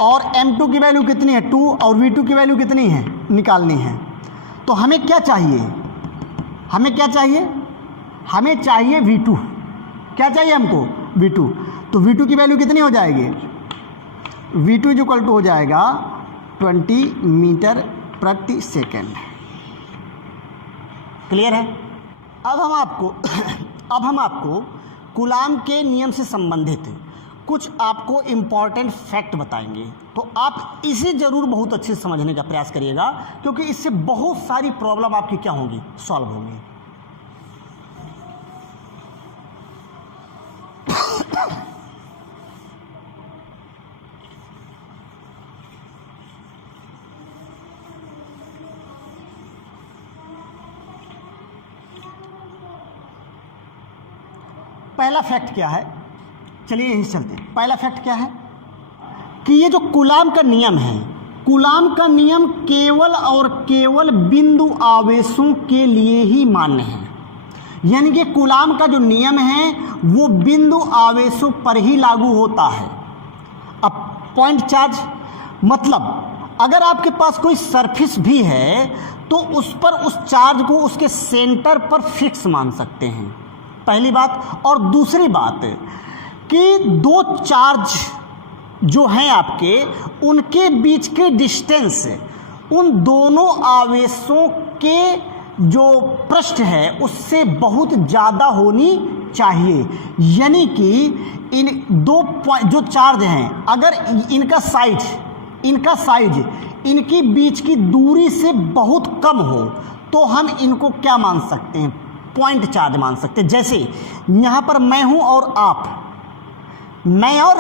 और m2 की वैल्यू कितनी है 2 और v2 की वैल्यू कितनी है निकालनी है। तो हमें क्या चाहिए, हमें क्या चाहिए, हमें चाहिए v2। क्या चाहिए हमको v2। तो v2 की वैल्यू कितनी हो जाएगी v2 इक्वल टू हो जाएगा 20 मीटर प्रति सेकेंड। क्लियर है। अब हम आपको कूलाम के नियम से संबंधित कुछ आपको इम्पॉर्टेंट फैक्ट बताएंगे। तो आप इसे ज़रूर बहुत अच्छे से समझने का प्रयास करिएगा क्योंकि इससे बहुत सारी प्रॉब्लम आपकी क्या होंगी सॉल्व होंगी। पहला फैक्ट क्या है, चलिए यहीं चलते हैं। पहला फैक्ट क्या है कि ये जो कूलाम का नियम है, कूलाम का नियम केवल और केवल बिंदु आवेशों के लिए ही मान्य है। यानी कि कूलाम का जो नियम है वो बिंदु आवेशों पर ही लागू होता है। अब पॉइंट चार्ज मतलब अगर आपके पास कोई सरफेस भी है तो उस पर उस चार्ज को उसके सेंटर पर फिक्स मान सकते हैं, पहली बात। और दूसरी बात कि दो चार्ज जो हैं आपके उनके बीच के डिस्टेंस उन दोनों आवेशों के जो पृष्ठ है उससे बहुत ज़्यादा होनी चाहिए। यानी कि इन दो जो चार्ज हैं अगर इनका साइज इनकी बीच की दूरी से बहुत कम हो तो हम इनको क्या मान सकते हैं, पॉइंट चार्ज मान सकते हैं। जैसे यहाँ पर मैं हूँ और आप, मैं और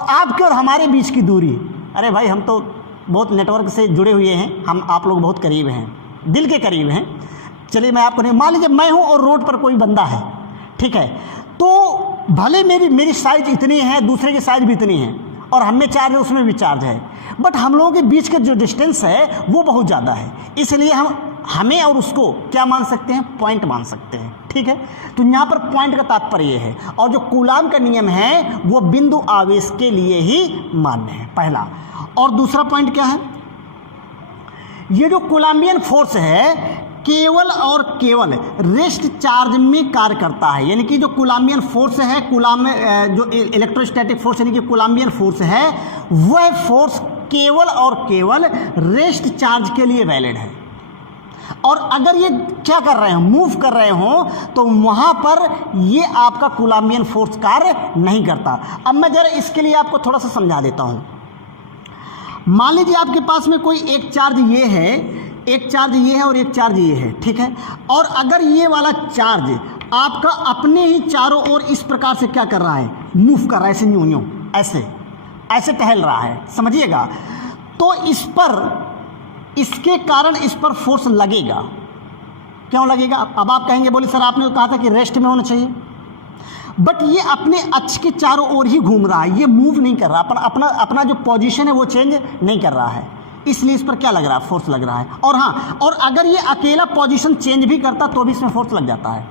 आपके और हमारे बीच की दूरी, अरे भाई हम तो बहुत नेटवर्क से जुड़े हुए हैं, हम आप लोग बहुत करीब हैं, दिल के करीब हैं। चलिए मैं आपको नहीं, मान लीजिए मैं हूँ और रोड पर कोई बंदा है, ठीक है, तो भले मेरी साइज इतनी है, दूसरे की साइज भी इतनी है और हम में चार्ज है उसमें भी चार्ज है, बट हम लोगों के बीच का जो डिस्टेंस है वो बहुत ज़्यादा है, इसलिए हमें और उसको क्या मान सकते हैं, पॉइंट मान सकते हैं। ठीक है, तो यहाँ पर पॉइंट का तात्पर्य है। और जो कूलाम का नियम है वो बिंदु आवेश के लिए ही मान्य है, पहला। और दूसरा पॉइंट क्या है, ये जो कूलाम्बियन फोर्स है केवल और केवल रेस्ट चार्ज में कार्य करता है। यानी कि जो कूलाम्बियन फोर्स है, जो इलेक्ट्रोस्टैटिक फोर्स यानी कि कूलाम्बियन फोर्स है, वह फोर्स केवल और केवल रेस्ट चार्ज के लिए वैलिड है। और अगर ये क्या कर रहे हो, मूव कर रहे हो, तो वहां पर ये आपका कूलाम्बियन फोर्स कार्य नहीं करता। अब मैं जरा इसके लिए आपको थोड़ा सा समझा देता हूं। मान लीजिए आपके पास में कोई एक चार्ज ये है, एक चार्ज ये है और एक चार्ज ये है, ठीक है। और अगर ये वाला चार्ज आपका अपने ही चारों ओर इस प्रकार से क्या कर रहा है, मूव कर रहा है, ऐसे यूं यूं ऐसे टहल रहा है, समझिएगा, तो इस पर इसके कारण इस पर फोर्स लगेगा। क्यों लगेगा? अब आप कहेंगे, बोले सर आपने तो कहा था कि रेस्ट में होना चाहिए, बट ये अपने अक्ष के चारों ओर ही घूम रहा है, ये मूव नहीं कर रहा, अपना जो पोजीशन है वो चेंज नहीं कर रहा है, इसलिए इस पर क्या लग रहा है, फोर्स लग रहा है। और हाँ, और अगर ये अकेला पोजीशन चेंज भी करता तो भी इसमें फोर्स लग जाता है,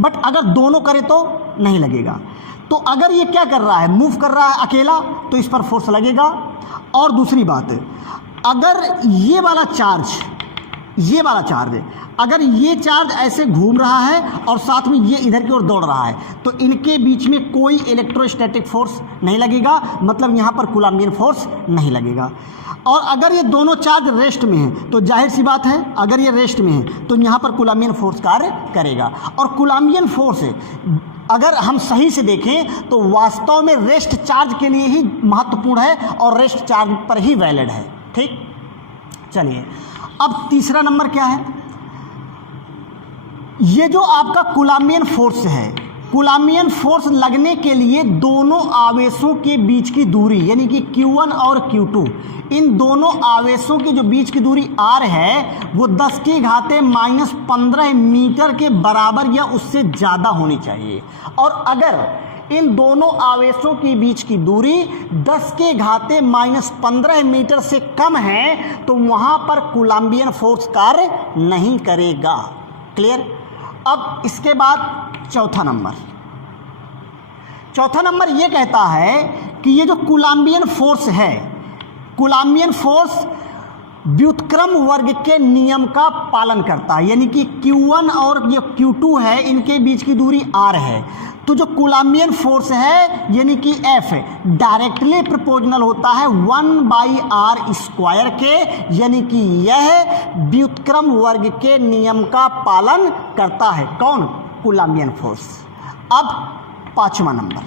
बट अगर दोनों करे तो नहीं लगेगा। तो अगर ये क्या कर रहा है, मूव कर रहा है अकेला, तो इस पर फोर्स लगेगा। और दूसरी बात, अगर ये वाला चार्ज अगर ये चार्ज ऐसे घूम रहा है और साथ में ये इधर की ओर दौड़ रहा है, तो इनके बीच में कोई इलेक्ट्रोस्टैटिक फोर्स नहीं लगेगा, मतलब यहाँ पर कूलम्बियन फोर्स नहीं लगेगा। और अगर ये दोनों चार्ज रेस्ट में हैं, तो जाहिर सी बात है, अगर ये रेस्ट में है तो यहाँ पर कूलम्बियन फोर्स कार्य करेगा। और कूलम्बियन फोर्स अगर हम सही से देखें तो वास्तव में रेस्ट चार्ज के लिए ही महत्वपूर्ण है और रेस्ट चार्ज पर ही वैलिड है। ठीक, चलिए अब तीसरा नंबर क्या है, ये जो आपका कूलम्बियन फोर्स है, कूलम्बियन फोर्स लगने के लिए दोनों आवेशों के बीच की दूरी यानी कि Q1 और Q2, इन दोनों आवेशों के जो बीच की दूरी R है वो 10⁻⁻15 मीटर के बराबर या उससे ज़्यादा होनी चाहिए। और अगर इन दोनों आवेशों के बीच की दूरी 10⁻⁻15 मीटर से कम है तो वहाँ पर कूलम्बियन फोर्स कार्य नहीं करेगा। क्लियर। अब इसके बाद चौथा नंबर ये कहता है कि ये जो कूलम्बियन फोर्स है, कूलम्बियन फोर्स व्युत्क्रम वर्ग के नियम का पालन करता है, यानी कि Q1 और ये Q2 है, इनके बीच की दूरी R है। तो जो कूलम्बियन फोर्स है यानी कि F डायरेक्टली प्रोपोर्शनल होता है 1/r² के, यानी कि यह व्युत्क्रम वर्ग के नियम का पालन करता है। कौन? कूलम्बियन फोर्स। अब पांचवा नंबर,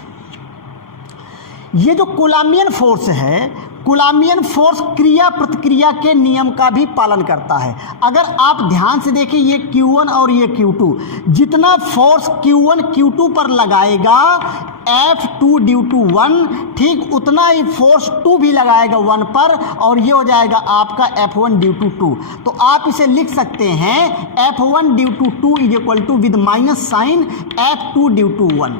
ये जो कूलम्बियन फोर्स है, कूलम्बियन फोर्स क्रिया प्रतिक्रिया के नियम का भी पालन करता है। अगर आप ध्यान से देखें, ये Q1 और ये Q2, जितना फोर्स Q1 Q2 पर लगाएगा F2 ड्यू टू 1, ठीक उतना ही फोर्स 2 भी लगाएगा 1 पर, और ये हो जाएगा आपका F1 ड्यू टू 2। तो आप इसे लिख सकते हैं F1 due to 2 is equal to with minus sign F2 due to 1,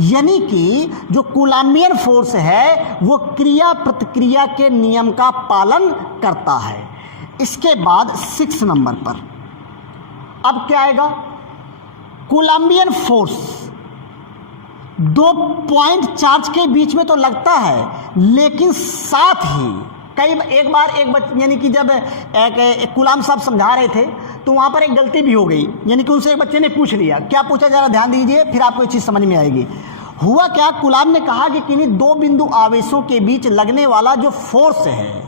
यानी कि जो कूलम्बियन फोर्स है वो क्रिया प्रतिक्रिया के नियम का पालन करता है। इसके बाद 6 नंबर पर अब क्या आएगा, कूलम्बियन फोर्स 2 पॉइंट चार्ज के बीच में तो लगता है, लेकिन साथ ही एक बार यानी कि जब एक कूलाम साहब समझा रहे थे तो वहाँ पर एक गलती भी हो गई, यानी कि उनसे एक बच्चे ने पूछ लिया, क्या पूछा जरा ध्यान दीजिए, फिर आपको ये चीज़ समझ में आएगी। हुआ क्या, कूलाम ने कहा कि किन्हीं 2 बिंदु आवेशों के बीच लगने वाला जो फोर्स है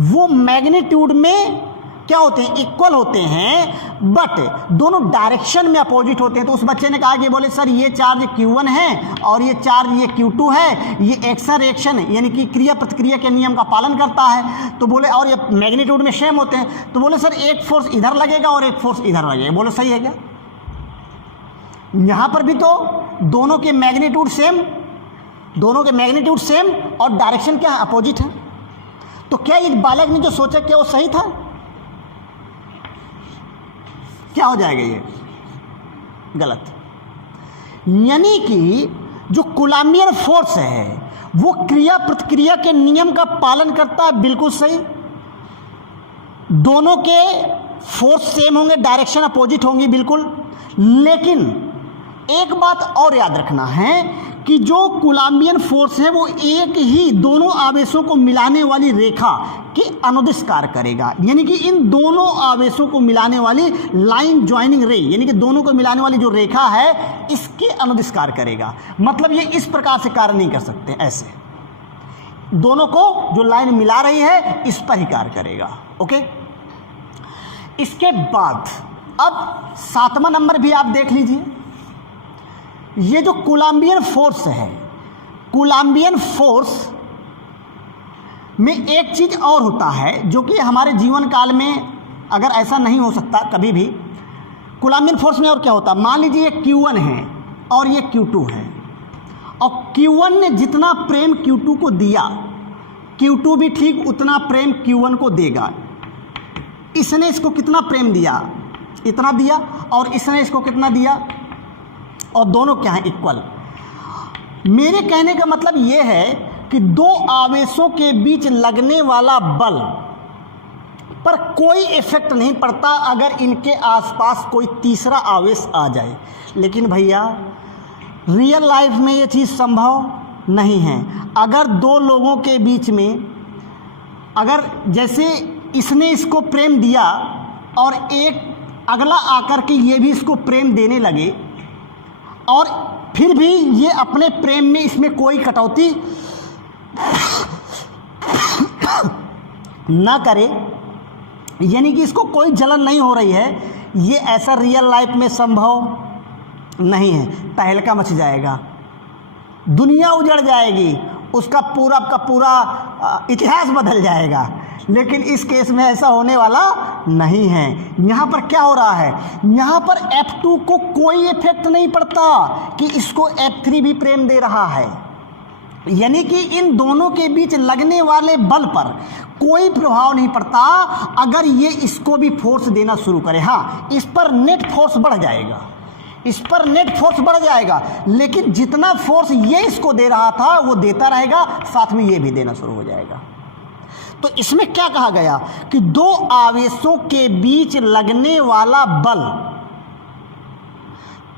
वो मैग्नीट्यूड में क्या होते हैं, इक्वल होते हैं, बट दोनों डायरेक्शन में अपोजिट होते हैं। तो उस बच्चे ने कहा कि बोले सर ये चार्ज Q1 है और ये चार्ज ये Q2 है, ये एक्शन रिएक्शन यानी कि क्रिया प्रतिक्रिया के नियम का पालन करता है। तो बोले और ये मैग्नीट्यूड में सेम होते हैं। तो बोले सर एक फोर्स इधर लगेगा और एक फोर्स इधर लगेगा। बोले सही है क्या, यहाँ पर भी तो दोनों के मैग्नीट्यूड सेम और डायरेक्शन क्या है, अपोजिट है। तो क्या इस बालक ने जो सोचा क्या वो सही था? क्या हो जाएगा, ये गलत। यानी कि जो कूलम्बियन फोर्स है वो क्रिया प्रतिक्रिया के नियम का पालन करता है, बिल्कुल सही। दोनों के फोर्स सेम होंगे, डायरेक्शन अपोजिट होंगी, बिल्कुल। लेकिन एक बात और याद रखना है कि जो कूलम्बियन फोर्स है वो एक ही दोनों आवेशों को मिलाने वाली रेखा के अनुदिश कार्य करेगा, यानी कि इन दोनों आवेशों को मिलाने वाली लाइन ज्वाइनिंग रे, यानी कि दोनों को मिलाने वाली जो रेखा है इसके अनुदिश कार्य करेगा। मतलब ये इस प्रकार से कार्य नहीं कर सकते, ऐसे दोनों को जो लाइन मिला रही है इस पर ही कार्य करेगा। ओके, इसके बाद अब 7वां नंबर भी आप देख लीजिए। ये जो कूलम्बियन फोर्स है, कूलम्बियन फोर्स में एक चीज़ और होता है जो कि हमारे जीवन काल में अगर ऐसा नहीं हो सकता कभी भी, कूलम्बियन फोर्स में और क्या होता है, मान लीजिए ये Q1 है और ये Q2 है, और Q1 ने जितना प्रेम Q2 को दिया, Q2 भी ठीक उतना प्रेम Q1 को देगा। इसने इसको कितना प्रेम दिया, इतना दिया, और इसने इसको कितना दिया, और दोनों क्या हैं, इक्वल। मेरे कहने का मतलब ये है कि 2 आवेशों के बीच लगने वाला बल पर कोई इफेक्ट नहीं पड़ता अगर इनके आसपास कोई तीसरा आवेश आ जाए। लेकिन भैया रियल लाइफ में ये चीज़ संभव नहीं है। अगर दो लोगों के बीच में, अगर जैसे इसने इसको प्रेम दिया और एक अगला आकर के ये भी इसको प्रेम देने लगे और फिर भी ये अपने प्रेम में इसमें कोई कटौती ना करे, यानी कि इसको कोई जलन नहीं हो रही है, ये ऐसा रियल लाइफ में संभव नहीं है। तहलका मच जाएगा, दुनिया उजड़ जाएगी, उसका पूरा का पूरा इतिहास बदल जाएगा। लेकिन इस केस में ऐसा होने वाला नहीं है। यहाँ पर क्या हो रहा है, यहाँ पर F2 को कोई इफेक्ट नहीं पड़ता कि इसको F3 भी प्रेम दे रहा है, यानी कि इन दोनों के बीच लगने वाले बल पर कोई प्रभाव नहीं पड़ता। अगर ये इसको भी फोर्स देना शुरू करे, हाँ इस पर नेट फोर्स बढ़ जाएगा, इस पर नेट फोर्स बढ़ जाएगा, लेकिन जितना फोर्स ये इसको दे रहा था वो देता रहेगा, साथ में ये भी देना शुरू हो जाएगा। तो इसमें क्या कहा गया कि दो आवेशों के बीच लगने वाला बल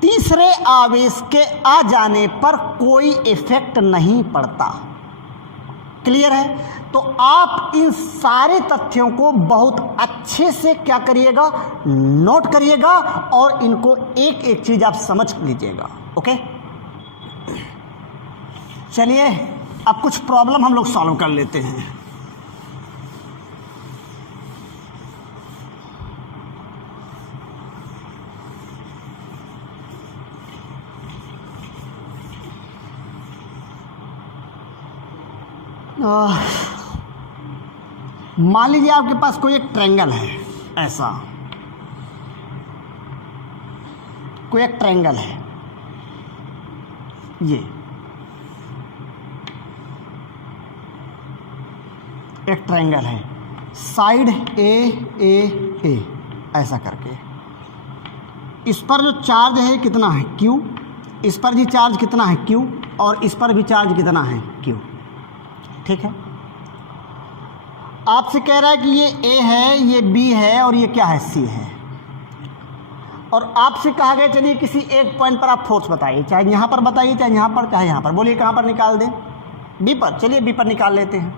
तीसरे आवेश के आ जाने पर कोई इफेक्ट नहीं पड़ता। क्लियर है? तो आप इन सारे तथ्यों को बहुत अच्छे से क्या करिएगा, नोट करिएगा और इनको एक एक चीज आप समझ लीजिएगा। ओके, चलिए अब कुछ प्रॉब्लम हम लोग सॉल्व कर लेते हैं। मान लीजिए आपके पास कोई एक ट्रायंगल है, ऐसा कोई एक ट्रायंगल है, ये एक ट्रायंगल है, साइड ए ऐसा करके, इस पर जो चार्ज है कितना है Q, इस पर भी चार्ज कितना है Q और इस पर भी चार्ज कितना है Q। ठीक है, आपसे कह रहा है कि ये A है, ये B है और ये क्या है C है, और आपसे कहा गया चलिए किसी एक पॉइंट पर आप फोर्स बताइए, चाहे यहाँ पर बताइए चाहे यहाँ पर चाहे यहाँ पर, बोलिए कहाँ पर निकाल दें, B पर। चलिए B पर निकाल लेते हैं।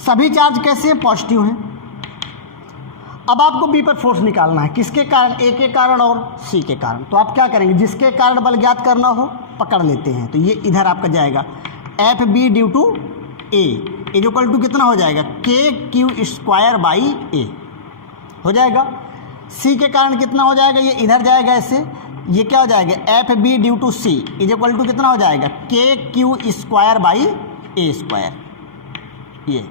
सभी चार्ज कैसे हैं, पॉजिटिव हैं। अब आपको B पर फोर्स निकालना है, किसके कारण, A के कारण और C के कारण। तो आप क्या करेंगे, जिसके कारण बल ज्ञात करना हो पकड़ लेते हैं। तो ये इधर आपका जाएगा F B due to A is equal to कितना हो जाएगा, के क्यू स्क्वायर बाई ए हो जाएगा। सी के कारण कितना हो जाएगा, ये इधर जाएगा ऐसे, ये क्या हो जाएगा F B due to C is equal to कितना हो जाएगा, K Q square by A square. ये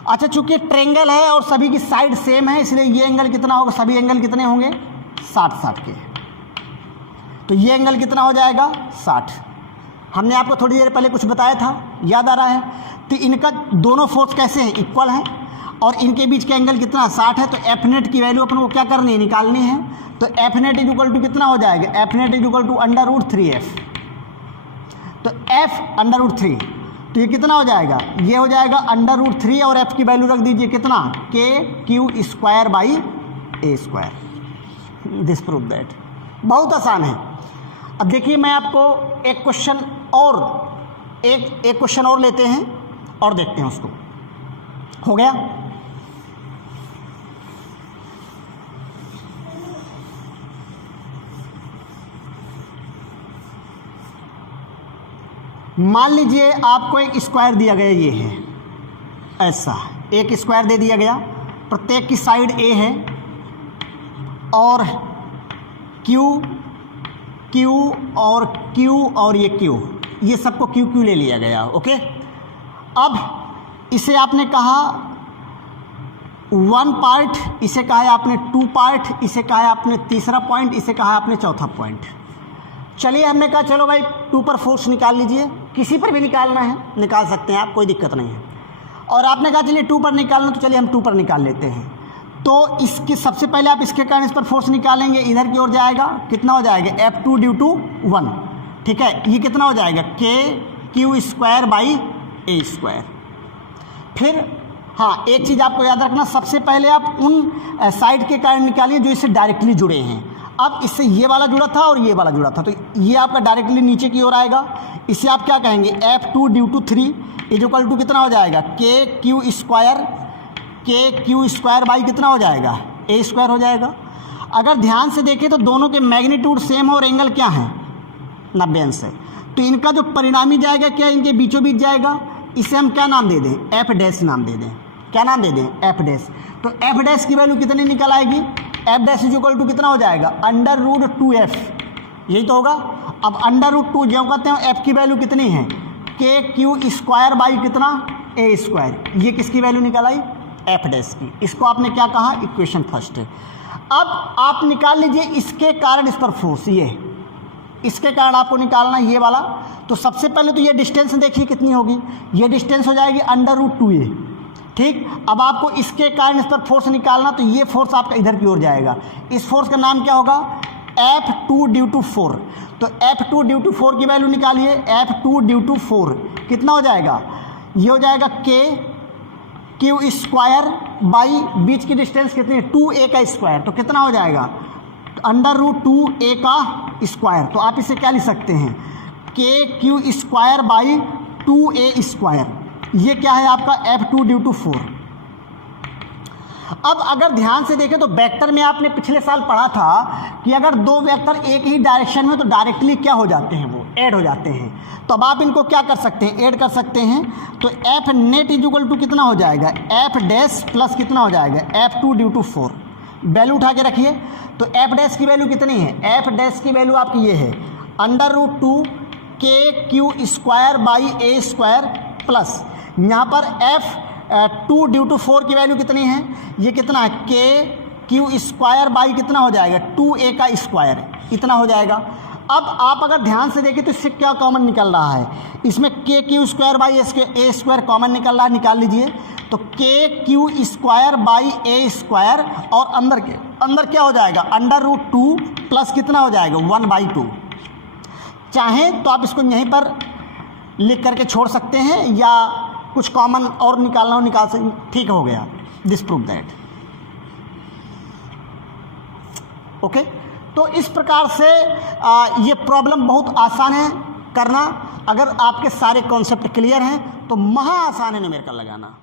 अच्छा, चूंकि ट्रेंगल है और सभी की साइड सेम है, इसलिए ये एंगल कितना होगा, सभी एंगल कितने होंगे 60 के। तो ये एंगल कितना हो जाएगा 60। हमने आपको थोड़ी देर पहले कुछ बताया था, याद आ रहा है। तो इनका दोनों फोर्स कैसे हैं, इक्वल हैं, और इनके बीच का एंगल कितना 60 है। तो एफ नेट की वैल्यू अपन को क्या करनी है, निकालनी है। तो F net is equal to कितना हो जाएगा, F net is equal to √3f। तो एफ √3, तो ये कितना हो जाएगा, ये हो जाएगा √3 और एफ की वैल्यू रख दीजिए कितना, के Q square by A square. This prove that. बहुत आसान है। अब देखिए मैं आपको एक क्वेश्चन और एक क्वेश्चन और लेते हैं और देखते हैं उसको। हो गया, मान लीजिए आपको एक स्क्वायर दिया गया, ये है ऐसा, एक स्क्वायर दे दिया गया, प्रत्येक की साइड ए है और क्यू और क्यू और ये क्यू, ये सबको क्यू क्यू ले लिया गया। ओके, अब इसे आपने कहा 1 पार्ट, इसे कहा है आपने 2 पार्ट, इसे कहा है आपने तीसरा पॉइंट, इसे कहा है आपने चौथा पॉइंट। चलिए हमने कहा चलो भाई 2 पर फोर्स निकाल लीजिए, किसी पर भी निकालना है निकाल सकते हैं आप, कोई दिक्कत नहीं है। और आपने कहा चलिए 2 पर निकालना, तो चलिए हम 2 पर निकाल लेते हैं। तो इसके सबसे पहले आप इसके कारण इस पर फोर्स निकालेंगे, इधर की ओर जाएगा, कितना हो जाएगा F2 ड्यू टू 1। ठीक है, ये कितना हो जाएगा, K Q square by A square. फिर हाँ, एक चीज़ आपको याद रखना, सबसे पहले आप उन साइड के कारण निकालिए जो इससे डायरेक्टली जुड़े हैं। अब इससे ये वाला जुड़ा था और ये वाला जुड़ा था, तो ये आपका डायरेक्टली नीचे की ओर आएगा। इससे आप क्या कहेंगे, F2 due to 3 is equal to कितना हो जाएगा, के क्यू स्क्वायर बाई कितना हो जाएगा, ए स्क्वायर हो जाएगा। अगर ध्यान से देखें तो दोनों के मैग्नीट्यूड सेम और एंगल क्या है, 90 अंश है, तो इनका जो परिणामी जाएगा क्या, इनके बीचों बीच जाएगा। इसे हम क्या नाम दे दें, एफ डैश नाम दे दें। क्या नाम दे दें, एफ डैश। तो एफ डैश की वैल्यू कितनी निकल आएगी, F dash is equal to कितना हो जाएगा, √2f, यही तो होगा। अब √2 जो कहते हैं एफ की वैल्यू कितनी है, के क्यू स्क्वायर बाई कितना, ए स्क्वायर। ये किसकी वैल्यू निकल आई, एफ डैश की। इसको आपने क्या कहा, इक्वेशन फर्स्ट है। अब आप निकाल लीजिए इसके कारण इस पर फोर्स, ये इसके कारण आपको निकालना ये वाला। तो सबसे पहले तो ये डिस्टेंस देखिए कितनी होगी, ये डिस्टेंस हो जाएगी √2a, ठीक। अब आपको इसके कारण इस पर फोर्स निकालना, तो ये फोर्स आपका इधर की ओर जाएगा। इस फोर्स का नाम क्या होगा, F2 ड्यू टू 4। तो F2 ड्यू टू 4 की वैल्यू निकालिए, F2 ड्यू टू 4 कितना हो जाएगा, ये हो जाएगा के क्यू स्क्वायर बाई बीच की डिस्टेंस कितनी है, 2a का स्क्वायर, तो कितना हो जाएगा, √2a का स्क्वायर। तो आप इसे क्या लिख सकते हैं, के Q square by 2a square. ये क्या है आपका, F2 ड्यू टू 4। अब अगर ध्यान से देखें तो वेक्टर में आपने पिछले साल पढ़ा था कि अगर दो वेक्टर एक ही डायरेक्शन में तो डायरेक्टली क्या हो जाते हैं, वो ऐड हो जाते हैं। तो अब आप इनको क्या कर सकते हैं, ऐड कर सकते हैं। तो F net is equal to कितना हो जाएगा, एफ डैश प्लस कितना हो जाएगा, F2 ड्यू टू 4। वैल्यू उठा के रखिए। तो एफ डैश की वैल्यू कितनी है, एफ डैश की वैल्यू आपकी ये है √2 के Q square by A square plus यहाँ पर F2 ड्यू टू 4 की वैल्यू कितनी है, ये कितना है, के क्यू स्क्वायर बाई कितना हो जाएगा, 2a का स्क्वायर, इतना हो जाएगा। अब आप अगर ध्यान से देखें तो इससे क्या कॉमन निकल रहा है, इसमें के Q square by A square common निकल रहा है, निकाल लीजिए। तो के Q square by A square और अंदर क्या हो जाएगा, √2 प्लस कितना हो जाएगा, 1/2। चाहें तो आप इसको यहीं पर लिख करके छोड़ सकते हैं, या कुछ कॉमन और निकालना हो निकाल सकते, ठीक हो गया। This prove that, okay. तो इस प्रकार से ये प्रॉब्लम बहुत आसान है करना। अगर आपके सारे कॉन्सेप्ट क्लियर हैं तो महा आसान है न्यूमेरिकल लगाना।